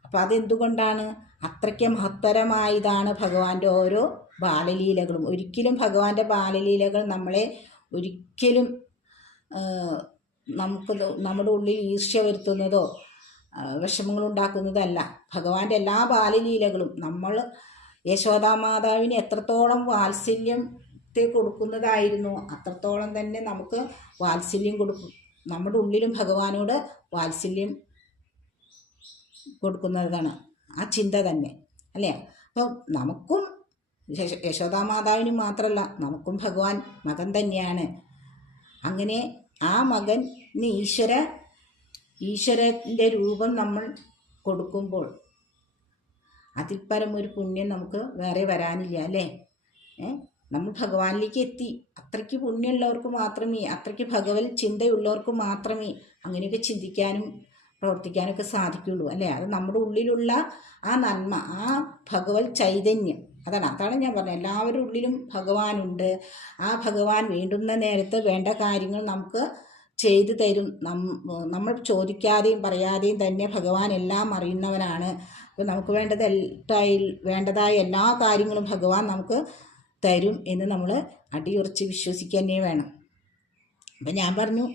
അപ്പം അതെന്തുകൊണ്ടാണ്? അത്രയ്ക്ക് മഹത്തരമായതാണ് ഭഗവാന്റെ ഓരോ ബാലലീലകളും. ഒരിക്കലും ഭഗവാന്റെ ബാലലീലകൾ നമ്മളെ ഒരിക്കലും നമുക്ക് നമ്മുടെ ഉള്ളിൽ ഈർഷ്യ വരുത്തുന്നതോ വിഷമങ്ങളുണ്ടാക്കുന്നതല്ല. ഭഗവാന്റെ എല്ലാ ബാലലീലകളും നമ്മൾ യശോദാമാതാവിന് എത്രത്തോളം വാത്സല്യത്തെ കൊടുക്കുന്നതായിരുന്നു അത്രത്തോളം തന്നെ നമുക്ക് വാത്സല്യം കൊടുക്കും. നമ്മുടെ ഉള്ളിലും ഭഗവാനോട് വാത്സല്യം കൊടുക്കുന്നതാണ് ആ ചിന്ത തന്നെ, അല്ലേ? അപ്പോൾ നമുക്കും യശോദാമാതാവിന് മാത്രമല്ല നമുക്കും ഭഗവാൻ മകൻ തന്നെയാണ്. അങ്ങനെ ആ മകന് ഈശ്വരൻ്റെ രൂപം നമ്മൾ കൊടുക്കുമ്പോൾ അതിൽ പരം ഒരു പുണ്യം നമുക്ക് വേറെ വരാനില്ല, അല്ലേ? നമ്മൾ ഭഗവാനിലേക്ക് എത്തി. അത്രയ്ക്ക് പുണ്യമുള്ളവർക്ക് മാത്രമേ, അത്രയ്ക്ക് ഭഗവത് ചിന്തയുള്ളവർക്ക് മാത്രമേ അങ്ങനെയൊക്കെ ചിന്തിക്കാനും പ്രവർത്തിക്കാനൊക്കെ സാധിക്കുള്ളൂ, അല്ലേ? അത് നമ്മുടെ ഉള്ളിലുള്ള ആ നന്മ, ആ ഭഗവത് ചൈതന്യം, അതാണ് ഞാൻ പറഞ്ഞത്. എല്ലാവരുടെ ഉള്ളിലും ഭഗവാനുണ്ട്. ആ ഭഗവാൻ വേണ്ടുന്ന നേരത്ത് വേണ്ട കാര്യങ്ങൾ നമുക്ക് ചെയ്തു തരും. നമ്മൾ ചോദിക്കാതെയും പറയാതെയും തന്നെ ഭഗവാൻ എല്ലാം അറിയുന്നവനാണ്. അപ്പോൾ നമുക്ക് വേണ്ടതായ എല്ലാ കാര്യങ്ങളും ഭഗവാൻ നമുക്ക് തരും എന്ന് നമ്മൾ അടിയുറച്ച് വിശ്വസിക്കുക തന്നെ വേണം. അപ്പം ഞാൻ പറഞ്ഞു,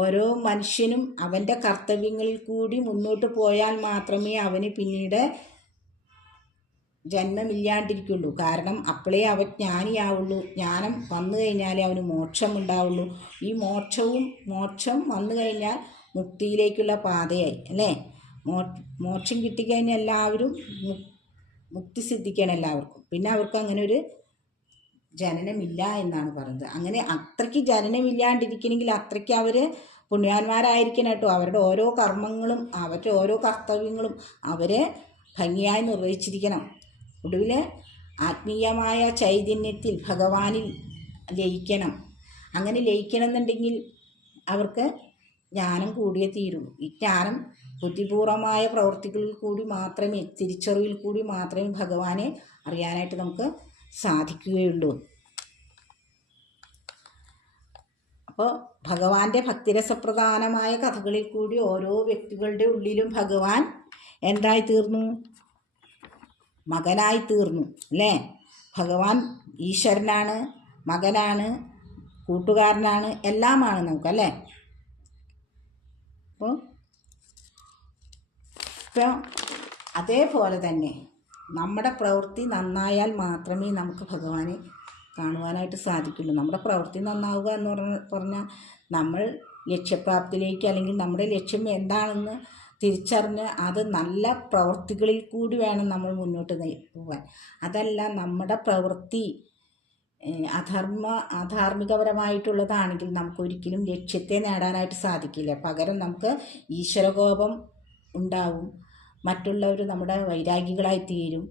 ഓരോ മനുഷ്യനും അവൻ്റെ കർത്തവ്യങ്ങളിൽ കൂടി മുന്നോട്ട് പോയാൽ മാത്രമേ അവന് പിന്നീട് ജന്മമില്ലാണ്ടിരിക്കുള്ളൂ. കാരണം അപ്പോഴേ അവൻ ജ്ഞാനിയാവുള്ളൂ. ജ്ഞാനം വന്നു കഴിഞ്ഞാലേ അവന് മോക്ഷം ഉണ്ടാവുള്ളൂ. ഈ മോക്ഷം വന്നു കഴിഞ്ഞാൽ മുക്തിയിലേക്കുള്ള പാതയായി, അല്ലേ? മോക്ഷം കിട്ടിക്കഴിഞ്ഞാൽ എല്ലാവരും മുക്തി സിദ്ധിക്കണം എല്ലാവർക്കും. പിന്നെ അവർക്ക് അങ്ങനെ ഒരു ജനനമില്ല എന്നാണ് പറയുന്നത്. അങ്ങനെ അത്രയ്ക്ക് ജനനമില്ലാണ്ടിരിക്കണമെങ്കിൽ അത്രയ്ക്ക് അവർ പുണ്യവാന്മാരായിരിക്കണം കേട്ടോ. അവരുടെ ഓരോ കർമ്മങ്ങളും അവരുടെ ഓരോ കർത്തവ്യങ്ങളും അവരെ ഭംഗിയായി നിർവഹിച്ചിരിക്കണം. ഒടുവിൽ ആത്മീയമായ ചൈതന്യത്തിൽ ഭഗവാനിൽ ലയിക്കണം. അങ്ങനെ ലയിക്കണം എന്നുണ്ടെങ്കിൽ അവർക്ക് ജ്ഞാനം കൂടിയേ തീരുള്ളൂ. ഈ ജ്ഞാനം ബുദ്ധിപൂർവമായ പ്രവൃത്തികളിൽ കൂടി മാത്രമേ, തിരിച്ചറിവിൽ കൂടി മാത്രമേ ഭഗവാനെ അറിയാനായിട്ട് നമുക്ക് സാധിക്കുകയുള്ളൂ. അപ്പോൾ ഭഗവാന്റെ ഭക്തിരസപ്രധാനമായ കഥകളിൽ കൂടി ഓരോ വ്യക്തികളുടെ ഉള്ളിലും ഭഗവാൻ എന്തായി തീർന്നു? മകനായി തീർന്നു, അല്ലേ? ഭഗവാൻ ഈശ്വരനാണ്, മകനാണ്, കൂട്ടുകാരനാണ്, എല്ലാമാണ് നമുക്കല്ലേ? അപ്പോൾ അതേപോലെ തന്നെ നമ്മുടെ പ്രവൃത്തി നന്നായാൽ മാത്രമേ നമുക്ക് ഭഗവാനെ കാണുവാനായിട്ട് സാധിക്കുള്ളൂ. നമ്മുടെ പ്രവൃത്തി നന്നാവുക എന്ന് പറഞ്ഞാൽ നമ്മൾ ലക്ഷ്യപ്രാപ്തിയിലേക്ക്, അല്ലെങ്കിൽ നമ്മുടെ ലക്ഷ്യം എന്താണെന്ന് തിരിച്ചറിഞ്ഞ് അത് നല്ല പ്രവൃത്തികളിൽ കൂടി വേണം നമ്മൾ മുന്നോട്ട് പോകാൻ. അതല്ല നമ്മുടെ പ്രവൃത്തി അധാർമികപരമായിട്ടുള്ളതാണെങ്കിൽ നമുക്കൊരിക്കലും ലക്ഷ്യത്തെ നേടാനായിട്ട് സാധിക്കില്ല. പകരം നമുക്ക് ഈശ്വരകോപം ഉണ്ടാവും, മറ്റുള്ളവർ നമ്മുടെ വൈരാഗികളായി തീരും.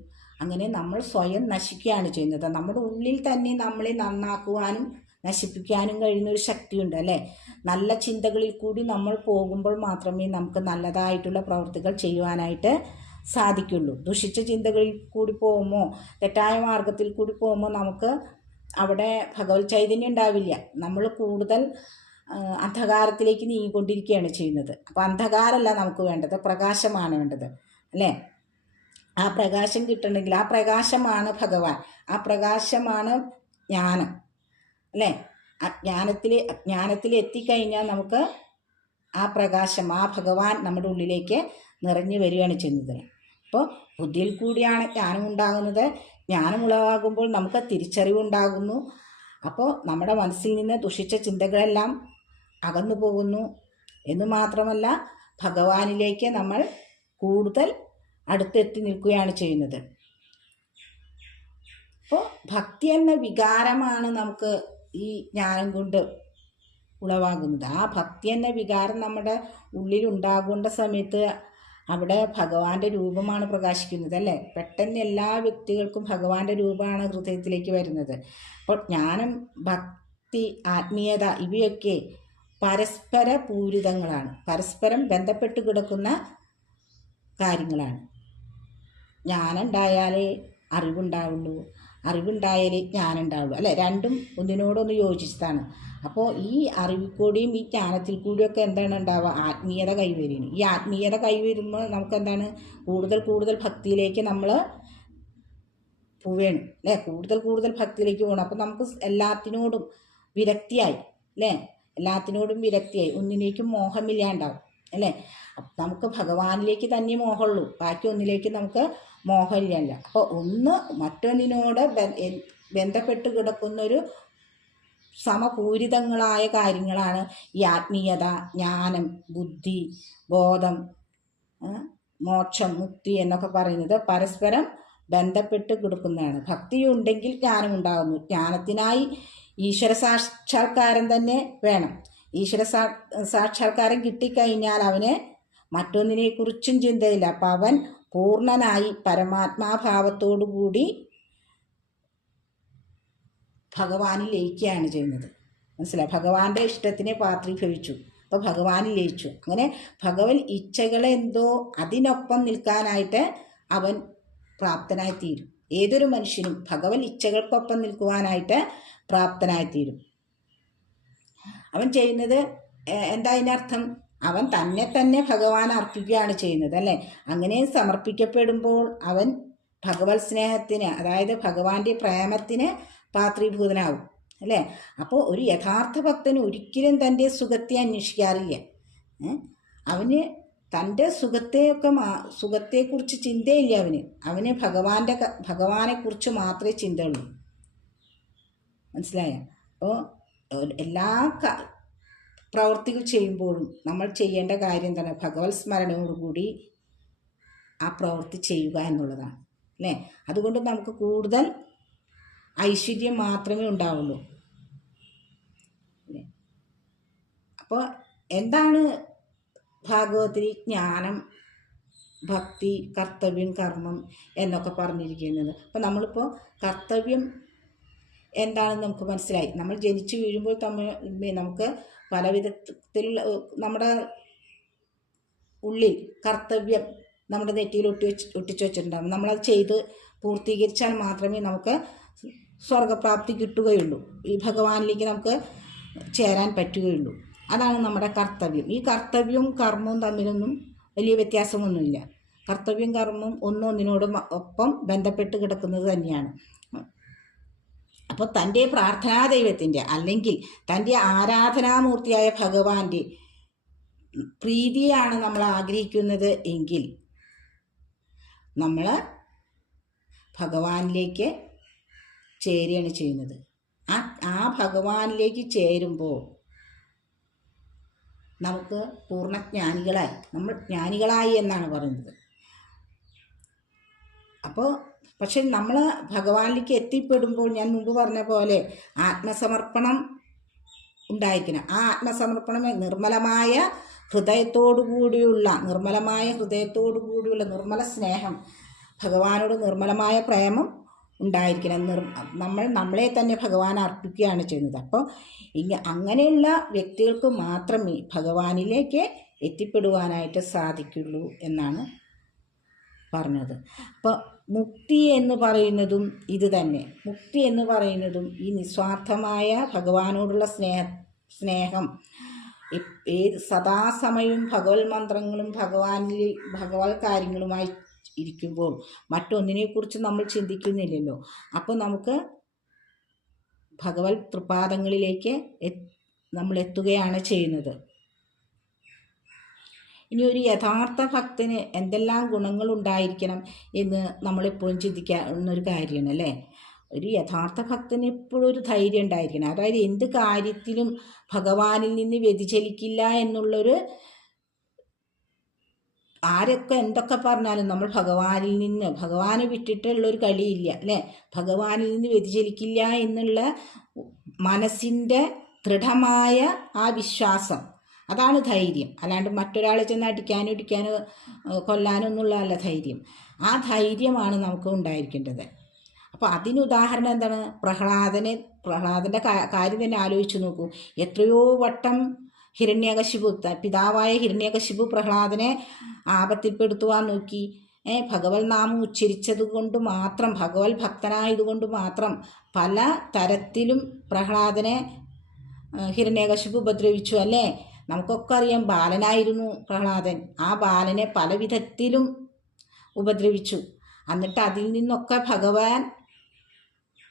അങ്ങനെ നമ്മൾ സ്വയം നശിക്കുകയാണ് ചെയ്യുന്നത്. നമ്മുടെ ഉള്ളിൽ തന്നെ നമ്മളെ നന്നാക്കുവാനും നശിപ്പിക്കാനും കഴിയുന്ന ഒരു ശക്തിയുണ്ട്, അല്ലേ? നല്ല ചിന്തകളിൽ കൂടി നമ്മൾ പോകുമ്പോൾ മാത്രമേ നമുക്ക് നല്ലതായിട്ടുള്ള പ്രവൃത്തികൾ ചെയ്യുവാനായിട്ട് സാധിക്കുള്ളൂ. ദുഷിച്ച ചിന്തകളിൽ കൂടി പോകുമ്പോൾ, തെറ്റായ മാർഗത്തിൽ കൂടി പോകുമ്പോൾ നമുക്ക് അവിടെ ഭഗവത് ചൈതന്യം ഉണ്ടാവില്ല. നമ്മൾ കൂടുതൽ അന്ധകാരത്തിലേക്ക് നീങ്ങിക്കൊണ്ടിരിക്കുകയാണ് ചെയ്യുന്നത്. അപ്പോൾ അന്ധകാരമല്ല നമുക്ക് വേണ്ടത്, പ്രകാശമാണ് വേണ്ടത്, അല്ലേ? ആ പ്രകാശം കിട്ടണമെങ്കിൽ ആ പ്രകാശമാണ് ഭഗവാൻ, ആ പ്രകാശമാണ് ജ്ഞാനം, അല്ലേ? ജ്ഞാനത്തിൽ എത്തിക്കഴിഞ്ഞാൽ നമുക്ക് ആ പ്രകാശം, ആ ഭഗവാൻ നമ്മുടെ ഉള്ളിലേക്ക് നിറഞ്ഞു വരികയാണ് ചെയ്യുന്നത്. അപ്പോൾ ബുദ്ധിയിൽ കൂടിയാണ് ജ്ഞാനം ഉണ്ടാകുന്നത്. ജ്ഞാനം ഉളവാകുമ്പോൾ നമുക്ക് തിരിച്ചറിവുണ്ടാകുന്നു. അപ്പോൾ നമ്മുടെ മനസ്സിൽ നിന്ന് ദുഷിച്ച ചിന്തകളെല്ലാം അകന്നു പോകുന്നു എന്ന് മാത്രമല്ല, ഭഗവാനിലേക്ക് നമ്മൾ കൂടുതൽ അടുത്തെത്തി നിൽക്കുകയാണ് ചെയ്യുന്നത്. അപ്പോൾ ഭക്തി എന്ന വികാരമാണ് നമുക്ക് ഈ ജ്ഞാനം കൊണ്ട് ഉളവാകുന്നത്. ആ ഭക്തി എന്ന വികാരം നമ്മുടെ ഉള്ളിൽ ഉണ്ടാകേണ്ട സമയത്ത് അവിടെ ഭഗവാന്റെ രൂപമാണ് പ്രകാശിക്കുന്നത്, അല്ലേ? പെട്ടെന്ന് എല്ലാ വ്യക്തികൾക്കും ഭഗവാന്റെ രൂപമാണ് ഹൃദയത്തിലേക്ക് വരുന്നത്. അപ്പോൾ ജ്ഞാനം, ഭക്തി, ആത്മീയത ഇവയൊക്കെ പരസ്പര പൂരിതങ്ങളാണ്, പരസ്പരം ബന്ധപ്പെട്ട് കിടക്കുന്ന കാര്യങ്ങളാണ്. ജ്ഞാനം ഉണ്ടായാലേ അറിവുണ്ടാവുള്ളൂ, അറിവുണ്ടായാലേ ജ്ഞാനം ഉണ്ടാവുള്ളൂ, അല്ലേ? രണ്ടും ഒന്നിനോടൊന്ന് യോജിച്ചതാണ്. അപ്പോൾ ഈ അറിവിൽ കൂടിയും ഈ ജ്ഞാനത്തിൽ കൂടിയൊക്കെ എന്താണ് ഉണ്ടാവുക? ആത്മീയത കൈവരുന്നു. ഈ ആത്മീയത കൈവരുമ്പോൾ നമുക്കെന്താണ്? കൂടുതൽ ഭക്തിയിലേക്ക് നമ്മൾ പോവുകയാണ്, അല്ലേ? കൂടുതൽ ഭക്തിയിലേക്ക് പോകണം. അപ്പോൾ നമുക്ക് എല്ലാത്തിനോടും വിരക്തിയായി, അല്ലേ? എല്ലാത്തിനോടും വിരക്തിയായി, ഒന്നിലേക്കും മോഹമില്ലാണ്ടാവും. അല്ലേ? നമുക്ക് ഭഗവാനിലേക്ക് തന്നെ മോഹമുള്ളൂ, ബാക്കി ഒന്നിലേക്ക് നമുക്ക് മോഹമില്ല. അപ്പോൾ ഒന്ന് മറ്റൊന്നിനോട് ബന്ധപ്പെട്ട് കിടക്കുന്നൊരു സമപൂരിതങ്ങളായ കാര്യങ്ങളാണ് ഈ ആത്മീയത, ജ്ഞാനം, ബുദ്ധി, ബോധം, മോക്ഷം, മുക്തി എന്നൊക്കെ പറയുന്നത് പരസ്പരം ബന്ധപ്പെട്ട് കിടക്കുന്നതാണ്. ഭക്തിയുണ്ടെങ്കിൽ ജ്ഞാനം ഉണ്ടാകുന്നു. ജ്ഞാനത്തിനായി ഈശ്വര സാക്ഷാത്കാരം തന്നെ വേണം. ഈശ്വര സാക്ഷാത്കാരം കിട്ടിക്കഴിഞ്ഞാൽ അവന് മറ്റൊന്നിനെക്കുറിച്ചും ചിന്തയില്ല. അപ്പം അവൻ പൂർണ്ണനായി പരമാത്മാഭാവത്തോടു കൂടി ഭഗവാനിൽ ലയിക്കുകയാണ് ചെയ്യുന്നത്. മനസ്സിലായി? ഭഗവാന്റെ ഇഷ്ടത്തിനെ പാത്രീഭവിച്ചു, അപ്പോൾ ഭഗവാനിൽ ലയിച്ചു. അങ്ങനെ ഭഗവത് ഇച്ഛകളെ അതിനൊപ്പം നിൽക്കാനായിട്ട് അവൻ പ്രാപ്തനായിത്തീരും. ഏതൊരു മനുഷ്യനും ഭഗവത് ഇച്ഛകൾക്കൊപ്പം നിൽക്കുവാനായിട്ട് പ്രാപ്തനായിത്തീരും. അവൻ ചെയ്യുന്നത് എന്താ അതിനർത്ഥം? അവൻ തന്നെ ഭഗവാൻ അർപ്പിക്കുകയാണ് ചെയ്യുന്നത്, അല്ലേ? അങ്ങനെ സമർപ്പിക്കപ്പെടുമ്പോൾ അവൻ ഭഗവത് സ്നേഹത്തിന്, അതായത് ഭഗവാന്റെ പ്രേമത്തിന് പാത്രീഭൂതനാവും, അല്ലേ? അപ്പോൾ ഒരു യഥാർത്ഥ ഭക്തന് ഒരിക്കലും തൻ്റെ സുഖത്തെ അന്വേഷിക്കാറില്ല. അവന് തൻ്റെ സുഖത്തെക്കുറിച്ച് ചിന്തയില്ല. അവന് ഭഗവാനെക്കുറിച്ച് മാത്രമേ ചിന്തയുള്ളൂ. മനസ്സിലായ? അപ്പോൾ എല്ലാ പ്രവൃത്തികൾ ചെയ്യുമ്പോഴും നമ്മൾ ചെയ്യേണ്ട കാര്യം എന്താണ്? ഭഗവത് സ്മരണയോടുകൂടി ആ പ്രവൃത്തി ചെയ്യുക എന്നുള്ളതാണ്, അല്ലേ? അതുകൊണ്ട് നമുക്ക് കൂടുതൽ ഐശ്വര്യം മാത്രമേ ഉണ്ടാവുള്ളൂ. അപ്പോൾ എന്താണ് ഭാഗവതത്തിൽ ജ്ഞാനം, ഭക്തി, കർത്തവ്യം, കർമ്മം എന്നൊക്കെ പറഞ്ഞിരിക്കുന്നത്? അപ്പോൾ നമ്മളിപ്പോൾ കർത്തവ്യം എന്താണെന്ന് നമുക്ക് മനസ്സിലായി. നമ്മൾ ജനിച്ചു വീഴുമ്പോൾ നമുക്ക് പല വിധത്തിൽ നമ്മുടെ ഉള്ളിൽ കർത്തവ്യം നമ്മുടെ നെറ്റിയിൽ ഒട്ടിച്ചു വെച്ചിട്ടുണ്ടാകും. നമ്മളത് ചെയ്ത് പൂർത്തീകരിച്ചാൽ മാത്രമേ നമുക്ക് സ്വർഗപ്രാപ്തി കിട്ടുകയുള്ളൂ, ഈ ഭഗവാനിലേക്ക് നമുക്ക് ചേരാൻ പറ്റുകയുള്ളൂ. അതാണ് നമ്മുടെ കർത്തവ്യം. ഈ കർത്തവ്യവും കർമ്മവും തമ്മിലൊന്നും വലിയ വ്യത്യാസമൊന്നുമില്ല. കർത്തവ്യം കർമ്മവും ഒന്നൊന്നിനോടും ഒപ്പം ബന്ധപ്പെട്ട് കിടക്കുന്നത് തന്നെയാണ്. അപ്പോൾ തൻ്റെ പ്രാർത്ഥനാ ദൈവത്തിൻ്റെ അല്ലെങ്കിൽ തൻ്റെ ആരാധനാമൂർത്തിയായ ഭഗവാന്റെ പ്രീതിയാണ് നമ്മൾ ആഗ്രഹിക്കുന്നത് എങ്കിൽ നമ്മൾ ഭഗവാനിലേക്ക് ചേരുകയാണ് ചെയ്യുന്നത്. ആ ഭഗവാനിലേക്ക് ചേരുമ്പോൾ നമുക്ക് പൂർണ്ണജ്ഞാനികളായി, നമ്മൾ ജ്ഞാനികളായി എന്നാണ് പറയുന്നത്. അപ്പോൾ പക്ഷെ നമ്മൾ ഭഗവാനിലേക്ക് എത്തിപ്പെടുമ്പോൾ ഞാൻ മുമ്പ് പറഞ്ഞ പോലെ ആത്മസമർപ്പണം ഉണ്ടായിരിക്കണം. ആ ആത്മസമർപ്പണം നിർമ്മലമായ ഹൃദയത്തോടു കൂടിയുള്ള നിർമ്മല സ്നേഹം, ഭഗവാനോട് നിർമ്മലമായ പ്രേമം ഉണ്ടായിരിക്കണം. നമ്മളെ തന്നെ ഭഗവാൻ അർപ്പിക്കുകയാണ് ചെയ്യുന്നത്. അപ്പോൾ അങ്ങനെയുള്ള വ്യക്തികൾക്ക് മാത്രമേ ഭഗവാനിലേക്ക് എത്തിപ്പെടുവാനായിട്ട് സാധിക്കുള്ളൂ എന്നാണ് പറഞ്ഞത്. അപ്പോൾ മുക്തി എന്ന് പറയുന്നതും ഇത് തന്നെ. മുക്തി എന്ന് പറയുന്നതും ഈ നിസ്വാർത്ഥമായ ഭഗവാനോടുള്ള സ്നേഹം, സദാസമയവും ഭഗവത് മന്ത്രങ്ങളും ഭഗവത് കാര്യങ്ങളുമായി ഇരിക്കുമ്പോൾ മറ്റൊന്നിനെക്കുറിച്ച് നമ്മൾ ചിന്തിക്കുന്നില്ലല്ലോ. അപ്പോൾ നമുക്ക് ഭഗവത് തൃപാദങ്ങളിലേക്ക് നമ്മൾ എത്തുകയാണ് ചെയ്യുന്നത്. ഇനി ഒരു യഥാർത്ഥ ഭക്തന് എന്തെല്ലാം ഗുണങ്ങൾ ഉണ്ടായിരിക്കണം എന്ന് നമ്മളെപ്പോഴും ചിന്തിക്കാവുന്നൊരു കാര്യമാണ്, അല്ലേ? ഒരു യഥാർത്ഥ ഭക്തന് എപ്പോഴും ഒരു ധൈര്യം ഉണ്ടായിരിക്കണം. അതായത് എന്ത് കാര്യത്തിലും ഭഗവാനിൽ നിന്ന് വ്യതിചലിക്കില്ല എന്നുള്ളൊരു, ആരൊക്കെ എന്തൊക്കെ പറഞ്ഞാലും നമ്മൾ ഭഗവാനെ വിട്ടിട്ടുള്ളൊരു കളിയില്ല, അല്ലേ? ഭഗവാനിൽ നിന്ന് വ്യതിചലിക്കില്ല എന്നുള്ള മനസ്സിൻ്റെ ദൃഢമായ ആ വിശ്വാസം, അതാണ് ധൈര്യം. അല്ലാണ്ട് മറ്റൊരാളെ ചെന്ന് അടിക്കാനോ ഇടിക്കാനോ കൊല്ലാനോ ഒന്നുള്ളതല്ല ധൈര്യം. ആ ധൈര്യമാണ് നമുക്ക് ഉണ്ടായിരിക്കേണ്ടത്. അപ്പോൾ അതിനുദാഹരണം എന്താണ്? പ്രഹ്ലാദൻ്റെ കാര്യം തന്നെ ആലോചിച്ച് നോക്കൂ. എത്രയോ വട്ടം പിതാവായ ഹിരണ്യകശിപു പ്രഹ്ലാദനെ ആപത്തിൽപ്പെടുത്തുവാൻ നോക്കി. ഭഗവത് നാമം ഉച്ചരിച്ചത് കൊണ്ട് മാത്രം, ഭഗവത് ഭക്തനായതുകൊണ്ട് മാത്രം പല തരത്തിലും പ്രഹ്ലാദനെ ഹിരണ്യകശിപു ഉപദ്രവിച്ചു, അല്ലേ? നമുക്കൊക്കെ അറിയാം, ബാലനായിരുന്നു പ്രഹ്ലാദൻ. ആ ബാലനെ പല വിധത്തിലും ഉപദ്രവിച്ചു. എന്നിട്ട് അതിൽ നിന്നൊക്കെ ഭഗവാൻ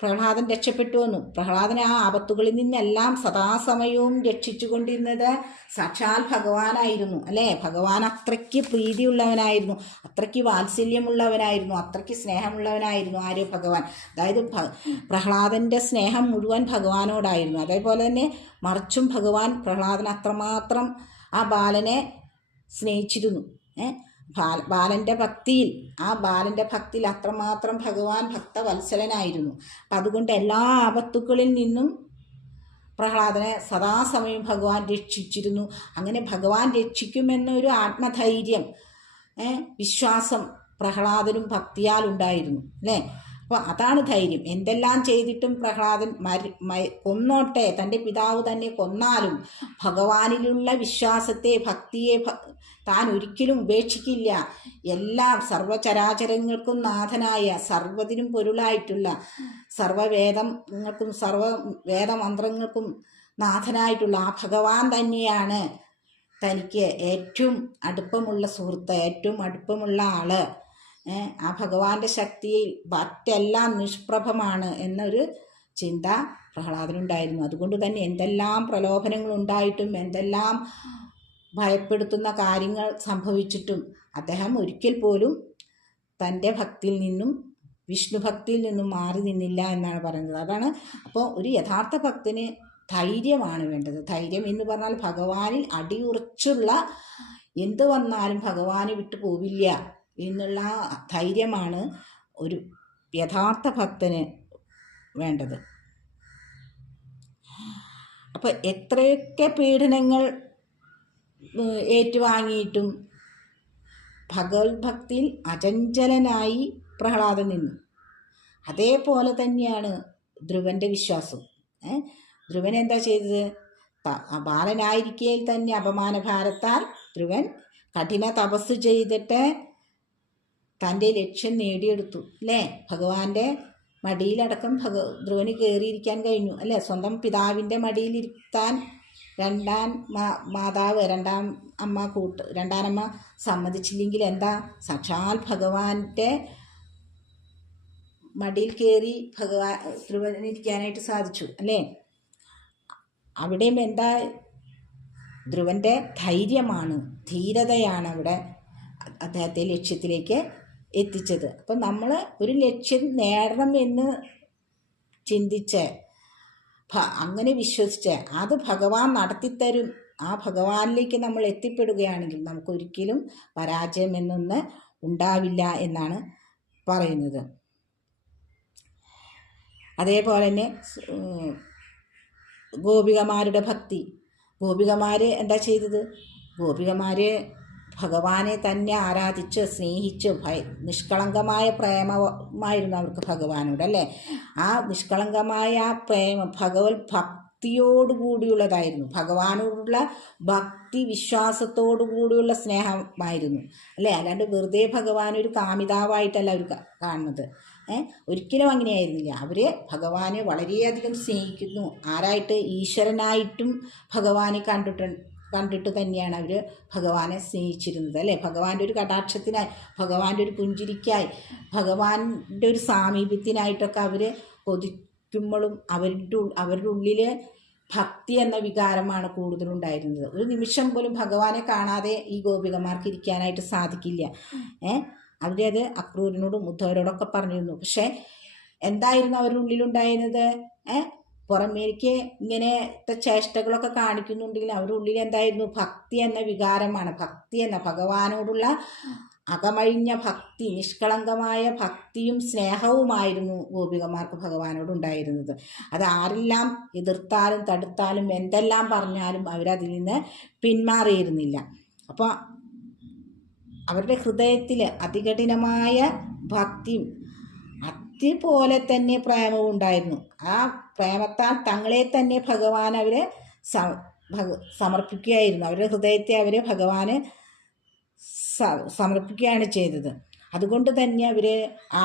പ്രഹ്ലാദൻ രക്ഷപ്പെട്ടു വന്നു. പ്രഹ്ലാദനെ ആ ആപത്തുകളിൽ നിന്നെല്ലാം സദാസമയവും രക്ഷിച്ചുകൊണ്ടിരുന്നത് സാക്ഷാൽ ഭഗവാനായിരുന്നു, അല്ലേ? ഭഗവാൻ അത്രയ്ക്ക് പ്രീതിയുള്ളവനായിരുന്നു, അത്രയ്ക്ക് വാത്സല്യമുള്ളവനായിരുന്നു, അത്രയ്ക്ക് സ്നേഹമുള്ളവനായിരുന്നു. ആര്? ഭഗവാൻ. അതായത് പ്രഹ്ലാദൻ്റെ സ്നേഹം മുഴുവൻ ഭഗവാനോടായിരുന്നു. അതേപോലെ തന്നെ മറിച്ചും ഭഗവാൻ പ്രഹ്ലാദൻ അത്രമാത്രം ആ ബാലനെ സ്നേഹിച്ചിരുന്നു. ബാലൻ്റെ ഭക്തിയിൽ, ആ ബാലൻ്റെ ഭക്തിയിൽ അത്രമാത്രം ഭഗവാൻ ഭക്തവത്സലനായിരുന്നു. അപ്പം അതുകൊണ്ട് എല്ലാ ആപത്തുകളിൽ നിന്നും പ്രഹ്ലാദനെ സദാസമയം ഭഗവാൻ രക്ഷിച്ചിരുന്നു. അങ്ങനെ ഭഗവാൻ രക്ഷിക്കുമെന്നൊരു ആത്മധൈര്യം, വിശ്വാസം പ്രഹ്ലാദനും ഭക്തിയാൽ ഉണ്ടായിരുന്നു, അല്ലേ? അപ്പോൾ അതാണ് ധൈര്യം. എന്തെല്ലാം ചെയ്തിട്ടും പ്രഹ്ലാദൻ കൊന്നോട്ടെ, തൻ്റെ പിതാവ് തന്നെ കൊന്നാലും ഭഗവാനിലുള്ള വിശ്വാസത്തെ, ഭക്തിയെ താൻ ഒരിക്കലും ഉപേക്ഷിക്കില്ല. എല്ലാം സർവചരാചരങ്ങൾക്കും നാഥനായ, സർവ്വതിനും പൊരുളായിട്ടുള്ള, സർവവേദങ്ങൾക്കും വേദമന്ത്രങ്ങൾക്കും നാഥനായിട്ടുള്ള ആ ഭഗവാൻ തന്നെയാണ് തനിക്ക് ഏറ്റവും അടുപ്പമുള്ള സുഹൃത്ത്, ഏറ്റവും അടുപ്പമുള്ള ആള്. ആ ഭഗവാന്റെ ശക്തിയിൽ മറ്റെല്ലാം നിഷ്പ്രഭമാണ് എന്നൊരു ചിന്ത പ്രഹ്ലാദനുണ്ടായിരുന്നു. അതുകൊണ്ട് തന്നെ എന്തെല്ലാം പ്രലോഭനങ്ങളുണ്ടായിട്ടും, എന്തെല്ലാം ഭയപ്പെടുത്തുന്ന കാര്യങ്ങൾ സംഭവിച്ചിട്ടും അദ്ദേഹം ഒരിക്കൽ പോലും തൻ്റെ ഭക്തിയിൽ നിന്നും, വിഷ്ണു ഭക്തിയിൽ നിന്നും മാറി നിന്നില്ല എന്നാണ് പറയുന്നത്. അതാണ് അപ്പോൾ ഒരു യഥാർത്ഥ ഭക്തന് ധൈര്യമാണ് വേണ്ടത്. ധൈര്യം എന്ന് പറഞ്ഞാൽ ഭഗവാനിൽ അടിയുറച്ചുള്ള, എന്ത് വന്നാലും ഭഗവാനെ വിട്ടു പോവില്ല എന്നുള്ള ധൈര്യമാണ് ഒരു യഥാർത്ഥ ഭക്തന് വേണ്ടത്. അപ്പോൾ എത്രയൊക്കെ പീഡനങ്ങൾ ഏറ്റുവാങ്ങിയിട്ടും ഭഗവത് ഭക്തിയിൽ അചഞ്ചലനായി പ്രഹ്ലാദൻ നിന്നു. അതേപോലെ തന്നെയാണ് ധ്രുവൻ്റെ വിശ്വാസം. ധ്രുവൻ എന്താ ചെയ്തത്? ബാലനായിരിക്കയിൽ തന്നെ അപമാനഭാരത്താൽ ധ്രുവൻ കഠിന തപസ് ചെയ്തിട്ട് തൻ്റെ ലക്ഷ്യം നേടിയെടുത്തു, അല്ലേ? ഭഗവാന്റെ മടിയിലടക്കം ധ്രുവന് കയറിയിരിക്കാൻ കഴിഞ്ഞു, അല്ലേ? സ്വന്തം പിതാവിൻ്റെ മടിയിലിരുത്താൻ രണ്ടാനമ്മ സമ്മതിച്ചില്ലെങ്കിൽ എന്താ? സാക്ഷാൽ ഭഗവാന്റെ മടിയിൽ കയറി ധ്രുവനിരിക്കാനായിട്ട് സാധിച്ചു, അല്ലേ? അവിടെയും എന്താ? ധ്രുവൻ്റെ ധൈര്യമാണ്, ധീരതയാണ് അവിടെ അദ്ദേഹത്തെ ലക്ഷ്യത്തിലേക്ക് എത്തിച്ചത്. അപ്പം നമ്മൾ ഒരു ലക്ഷ്യം നേടണം എന്ന് ചിന്തിച്ച്, അങ്ങനെ വിശ്വസിച്ച് അത് ഭഗവാൻ നടത്തിത്തരും, ആ ഭഗവാനിലേക്ക് നമ്മൾ എത്തിപ്പെടുകയാണെങ്കിൽ നമുക്കൊരിക്കലും പരാജയം എന്നൊന്ന് ഉണ്ടാവില്ല എന്നാണ് പറയുന്നത്. അതേപോലെ തന്നെ ഗോപികമാരുടെ ഭക്തി. ഗോപികമാർ എന്താ ചെയ്തത്? ഗോപികമാർ ഭഗവാനെ തന്നെ ആരാധിച്ച് സ്നേഹിച്ച് നിഷ്കളങ്കമായ പ്രേമമായിരുന്നു അവർക്ക് ഭഗവാനോട്, അല്ലേ? ആ നിഷ്കളങ്കമായ ആ പ്രേമം ഭഗവത് ഭക്തിയോടുകൂടിയുള്ളതായിരുന്നു, ഭഗവാനോടുള്ള ഭക്തി വിശ്വാസത്തോടു കൂടിയുള്ള സ്നേഹമായിരുന്നു, അല്ലേ? അല്ലാണ്ട് വെറുതെ ഭഗവാൻ ഒരു കാമിതാവായിട്ടല്ല അവർ കാണുന്നത്. ഒരിക്കലും അങ്ങനെയായിരുന്നില്ല. അവർ ഭഗവാനെ വളരെയധികം സ്നേഹിക്കുന്നു. ആരായിട്ട്? ഈശ്വരനായിട്ടും ഭഗവാനെ കണ്ടിട്ട് തന്നെയാണ് അവർ ഭഗവാനെ സ്നേഹിച്ചിരുന്നത്, അല്ലേ? ഭഗവാന്റെ ഒരു കടാക്ഷത്തിനായി, ഭഗവാന്റെ ഒരു പുഞ്ചിരിക്കായി, ഭഗവാന്റെ ഒരു സാമീപ്യത്തിനായിട്ടൊക്കെ അവർ കൊതിക്കുമ്പോഴും അവരുടെ ഉള്ളിൽ ഭക്തി എന്ന വികാരമാണ് കൂടുതലുണ്ടായിരുന്നത്. ഒരു നിമിഷം പോലും ഭഗവാനെ കാണാതെ ഈ ഗോപികമാർക്ക് ഇരിക്കാനായിട്ട് സാധിക്കില്ല. അവരത് അക്രൂരനോടും ഉദ്ധവരോടൊക്കെ പറഞ്ഞിരുന്നു. പക്ഷെ എന്തായിരുന്നു അവരുടെ ഉള്ളിലുണ്ടായിരുന്നത്? പുറമേക്ക് ഇങ്ങനത്തെ ചേഷ്ടകളൊക്കെ കാണിക്കുന്നുണ്ടെങ്കിൽ അവരുടെ ഉള്ളിൽ എന്തായിരുന്നു? ഭക്തി എന്ന വികാരമാണ്. ഭക്തി എന്ന ഭഗവാനോടുള്ള അകമഴിഞ്ഞ ഭക്തി, നിഷ്കളങ്കമായ ഭക്തിയും സ്നേഹവുമായിരുന്നു ഗോപികമാർക്ക് ഭഗവാനോടുണ്ടായിരുന്നത്. അത് ആരെല്ലാം എതിർത്താലും തടുത്താലും എന്തെല്ലാം പറഞ്ഞാലും അവരതിൽ നിന്ന് പിന്മാറിയിരുന്നില്ല. അപ്പോൾ അവരുടെ ഹൃദയത്തിൽ അതികഠിനമായ ഭക്തിയും അതുപോലെ തന്നെ പ്രേമവും ഉണ്ടായിരുന്നു. ആ പ്രേമത്താൽ തങ്ങളെ തന്നെ ഭഗവാൻ അവരെ സമർപ്പിക്കുകയായിരുന്നു. അവരുടെ ഹൃദയത്തെ അവർ ഭഗവാന് സമർപ്പിക്കുകയാണ് ചെയ്തത്. അതുകൊണ്ട് തന്നെ അവർ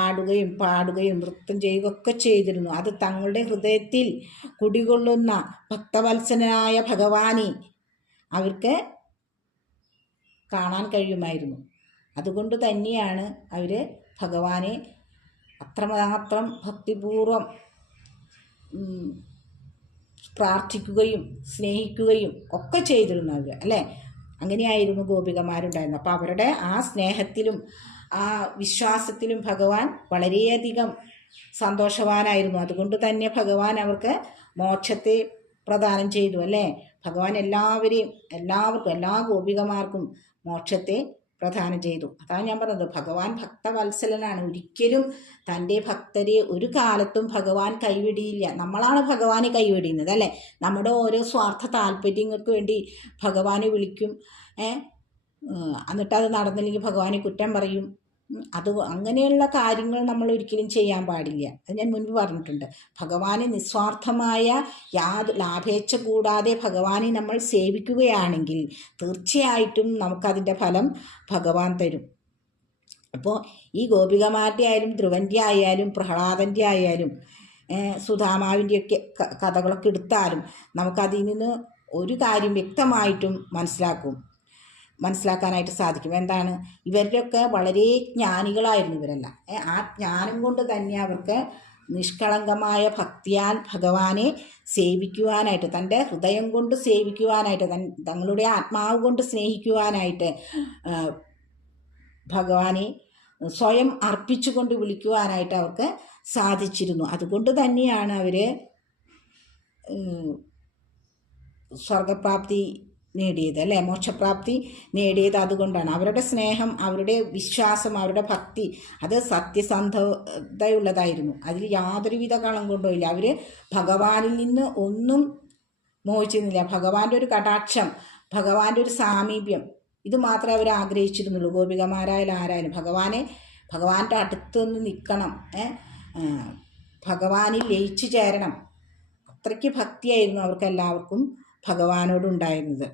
ആടുകയും പാടുകയും നൃത്തം ചെയ്യുകയൊക്കെ ചെയ്തിരുന്നു. അത് തങ്ങളുടെ ഹൃദയത്തിൽ കുടികൊള്ളുന്ന ഭക്തവത്സനായ ഭഗവാനെ അവർക്ക് കാണാൻ കഴിയുമായിരുന്നു. അതുകൊണ്ട് തന്നെയാണ് അവർ ഭഗവാനെ അത്രമാത്രം ഭക്തിപൂർവം പ്രാർത്ഥിക്കുകയും സ്നേഹിക്കുകയും ഒക്കെ ചെയ്തിരുന്നു അവർ, അല്ലേ? അങ്ങനെയായിരുന്നു ഗോപികമാരുണ്ടായിരുന്നത്. അപ്പോൾ അവരുടെ ആ സ്നേഹത്തിലും ആ വിശ്വാസത്തിലും ഭഗവാൻ വളരെയധികം സന്തോഷവാനായിരുന്നു. അതുകൊണ്ട് തന്നെ ഭഗവാൻ അവർക്ക് മോക്ഷത്തെ പ്രദാനം ചെയ്തു, അല്ലേ? ഭഗവാൻ എല്ലാവർക്കും എല്ലാ ഗോപികമാർക്കും മോക്ഷത്തെ പ്രദാനം ചെയ്തു. അതാണ് ഞാൻ പറഞ്ഞത്, ഭഗവാൻ ഭക്തവത്സലനാണ്. ഒരിക്കലും തൻ്റെ ഭക്തരെ ഒരു കാലത്തും ഭഗവാൻ കൈവിടിയില്ല. നമ്മളാണ് ഭഗവാനെ കൈവിടുന്നത്, അല്ലേ? നമ്മുടെ ഓരോ സ്വാർത്ഥ താല്പര്യങ്ങൾക്ക് വേണ്ടി ഭഗവാനെ വിളിക്കും, എന്നിട്ടത് നടന്നില്ലെങ്കിൽ ഭഗവാനെ കുറ്റം പറയും. അങ്ങനെയുള്ള കാര്യങ്ങൾ നമ്മൾ ഒരിക്കലും ചെയ്യാൻ പാടില്ല. അത് ഞാൻ മുൻപ് പറഞ്ഞിട്ടുണ്ട്. ഭഗവാനെ നിസ്വാർത്ഥമായ ലാഭേച്ഛ കൂടാതെ ഭഗവാനെ നമ്മൾ സേവിക്കുകയാണെങ്കിൽ തീർച്ചയായിട്ടും നമുക്കതിൻ്റെ ഫലം ഭഗവാൻ തരും. അപ്പോൾ ഈ ഗോപികമാരുടെ ആയാലും ധ്രുവൻ്റെ ആയാലും പ്രഹ്ലാദൻ്റെ ആയാലും സുധാമാവിൻ്റെയൊക്കെ കഥകളൊക്കെ എടുത്താലും നമുക്കതിൽ നിന്ന് ഒരു കാര്യം വ്യക്തമായിട്ടും മനസ്സിലാക്കാനായിട്ട് സാധിക്കും. എന്താണ്? ഇവരുടെയൊക്കെ വളരെ ജ്ഞാനികളായിരുന്നു ഇവരെല്ലാം. ആ ജ്ഞാനം കൊണ്ട് തന്നെ അവർക്ക് നിഷ്കളങ്കമായ ഭക്തിയാൽ ഭഗവാനെ സേവിക്കുവാനായിട്ട്, തൻ്റെ ഹൃദയം കൊണ്ട് സേവിക്കുവാനായിട്ട്, തങ്ങളുടെ ആത്മാവ് കൊണ്ട് സ്നേഹിക്കുവാനായിട്ട് ഭഗവാനെ സ്വയം അർപ്പിച്ചുകൊണ്ട് വിളിക്കുവാനായിട്ട് അവർക്ക് സാധിച്ചിരുന്നു. അതുകൊണ്ട് തന്നെയാണ് അവർ സ്വർഗപ്രാപ്തി നേടിയത്, അല്ലേ? മോക്ഷപ്രാപ്തി നേടിയത് അതുകൊണ്ടാണ്. അവരുടെ സ്നേഹം, അവരുടെ വിശ്വാസം, അവരുടെ ഭക്തി അത് സത്യസന്ധതയുള്ളതായിരുന്നു. അതിൽ യാതൊരുവിധ കളം കൊണ്ടുമില്ല. അവർ ഭഗവാനിൽ നിന്ന് ഒന്നും മോഹിച്ചിരുന്നില്ല. ഭഗവാന്റെ ഒരു കടാക്ഷം, ഭഗവാന്റെ ഒരു സാമീപ്യം, ഇത് മാത്രമേ അവർ ആഗ്രഹിച്ചിരുന്നുള്ളൂ. ഗോപികമാരായാലും ആരായാലും ഭഗവാന്റെ അടുത്ത് നിന്ന് നിൽക്കണം, ഭഗവാനിൽ ലയിച്ചു ചേരണം. അത്രയ്ക്ക് ഭക്തിയായിരുന്നു അവർക്ക് എല്ലാവർക്കും ഭഗവാനോടുണ്ടായിരുന്നത്.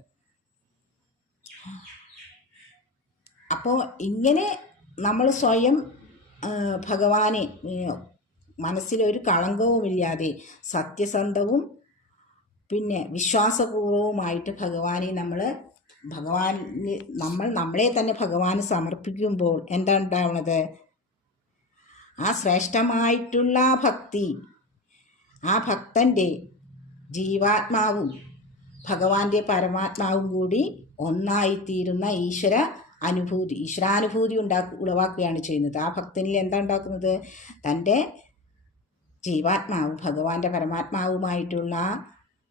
അപ്പോൾ ഇങ്ങനെ നമ്മൾ സ്വയം ഭഗവാനെ മനസ്സിലൊരു കളങ്കവുമില്ലാതെ സത്യസന്ധവും പിന്നെ വിശ്വാസപൂർവവുമായിട്ട് ഭഗവാനെ നമ്മളെ തന്നെ ഭഗവാന് സമർപ്പിക്കുമ്പോൾ എന്താ ഉണ്ടാവുന്നത്? ആ ശ്രേഷ്ഠമായിട്ടുള്ള ഭക്തി, ആ ഭക്തൻ്റെ ജീവാത്മാവും ഭഗവാന്റെ പരമാത്മാവും കൂടി ഒന്നായിത്തീരുന്ന ഈശ്വരാനുഭൂതി ഉളവാക്കുകയാണ് ചെയ്യുന്നത്. ആ ഭക്തനിൽ എന്താ ഉണ്ടാക്കുന്നത്? തൻ്റെ ജീവാത്മാവും ഭഗവാന്റെ പരമാത്മാവുമായിട്ടുള്ള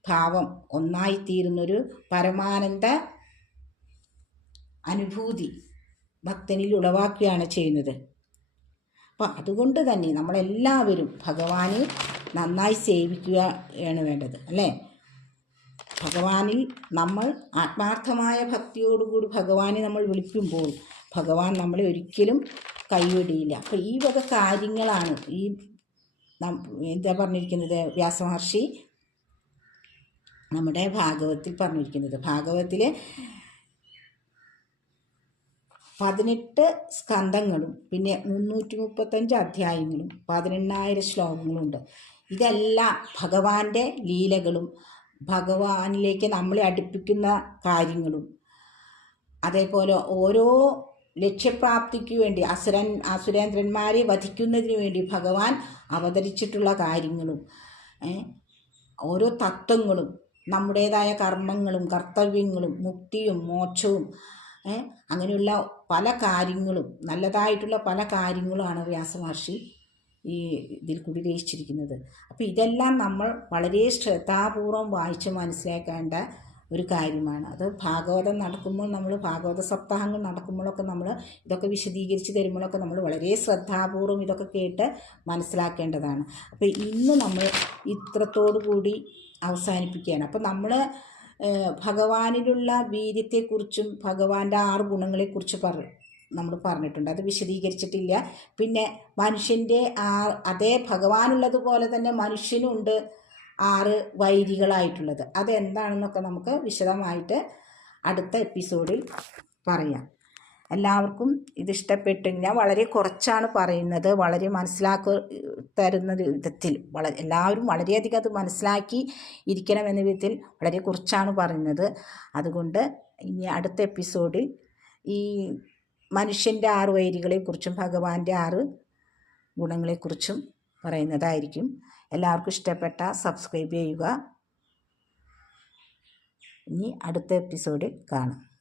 ഭാവം ഒന്നായിത്തീരുന്നൊരു പരമാനന്ദ അനുഭൂതി ഭക്തനിൽ ഉളവാക്കുകയാണ് ചെയ്യുന്നത്. അപ്പം അതുകൊണ്ട് തന്നെ നമ്മളെല്ലാവരും ഭഗവാനെ നന്നായി സേവിക്കുകയാണ് വേണ്ടത്, അല്ലേ? ഭഗവാനിൽ നമ്മൾ ആത്മാർത്ഥമായ ഭക്തിയോടുകൂടി ഭഗവാനെ നമ്മൾ വിളിക്കുമ്പോൾ ഭഗവാൻ നമ്മളെ ഒരിക്കലും കൈവിടിയില്ല. അപ്പോൾ ഈ വക കാര്യങ്ങളാണ് എന്താ പറഞ്ഞിരിക്കുന്നത്? വ്യാസമഹർഷി നമ്മുടെ ഭാഗവത്തിൽ പറഞ്ഞിരിക്കുന്നത്. ഭാഗവത്തിൽ 18 സ്കന്ധങ്ങളും പിന്നെ 335 അധ്യായങ്ങളും 18,000 ശ്ലോകങ്ങളുണ്ട്. ഇതെല്ലാം ഭഗവാന്റെ ലീലകളും ഭഗവാനിലേക്ക് നമ്മളെ അടുപ്പിക്കുന്ന കാര്യങ്ങളും അതേപോലെ ഓരോ ലക്ഷ്യപ്രാപ്തിക്ക് വേണ്ടി അസുരേന്ദ്രന്മാരെ വധിക്കുന്നതിന് വേണ്ടി ഭഗവാൻ അവതരിച്ചിട്ടുള്ള കാര്യങ്ങളും ഓരോ തത്വങ്ങളും നമ്മുടേതായ കർമ്മങ്ങളും കർത്തവ്യങ്ങളും മുക്തിയും മോക്ഷവും അങ്ങനെയുള്ള പല കാര്യങ്ങളും നല്ലതായിട്ടുള്ള പല കാര്യങ്ങളുമാണ് വ്യാസമഹർഷി ഈ ഇതിൽ കൂടി രചിച്ചിരിക്കുന്നത്. അപ്പോൾ ഇതെല്ലാം നമ്മൾ വളരെ ശ്രദ്ധാപൂർവം വായിച്ച് മനസ്സിലാക്കേണ്ട ഒരു കാര്യമാണ്. അത് ഭാഗവതം നടക്കുമ്പോൾ ഭാഗവത സപ്താഹങ്ങൾ നടക്കുമ്പോഴൊക്കെ ഇതൊക്കെ വിശദീകരിച്ച് തരുമ്പോഴൊക്കെ നമ്മൾ വളരെ ശ്രദ്ധാപൂർവം ഇതൊക്കെ കേട്ട് മനസ്സിലാക്കേണ്ടതാണ്. അപ്പോൾ ഇന്ന് നമ്മൾ ഇത്രത്തോടു കൂടി അവസാനിപ്പിക്കുകയാണ്. അപ്പോൾ നമ്മൾ ഭഗവാനിലുള്ള വീര്യത്തെക്കുറിച്ചും ഭഗവാന്റെ 6 ഗുണങ്ങളെക്കുറിച്ച് നമ്മൾ പറഞ്ഞിട്ടുണ്ട്. അത് വിശദീകരിച്ചിട്ടില്ല. പിന്നെ മനുഷ്യൻ്റെ അതേ ഭഗവാനുള്ളതുപോലെ തന്നെ മനുഷ്യനുണ്ട് 6 വൈരികളായിട്ടുള്ളത്. അതെന്താണെന്നൊക്കെ നമുക്ക് വിശദമായിട്ട് അടുത്ത എപ്പിസോഡിൽ പറയാം. എല്ലാവർക്കും ഇതിഷ്ടപ്പെട്ടെങ്കിൽ ഞാൻ വളരെ കുറച്ചാണ് പറയുന്നത്, വളരെ തരുന്ന വിധത്തിൽ എല്ലാവരും വളരെയധികം അത് മനസ്സിലാക്കി ഇരിക്കണമെന്ന വിധത്തിൽ വളരെ കുറച്ചാണ് പറയുന്നത്. അതുകൊണ്ട് ഇനി അടുത്ത എപ്പിസോഡിൽ ഈ മനുഷ്യൻ്റെ 6 വൈരികളെക്കുറിച്ചും ഭഗവാന്റെ 6 ഗുണങ്ങളെക്കുറിച്ചും പറയുന്നതായിരിക്കും. എല്ലാവർക്കും ഇഷ്ടപ്പെട്ട സബ്സ്ക്രൈബ് ചെയ്യുക. ഇനി അടുത്ത എപ്പിസോഡിൽ കാണാം.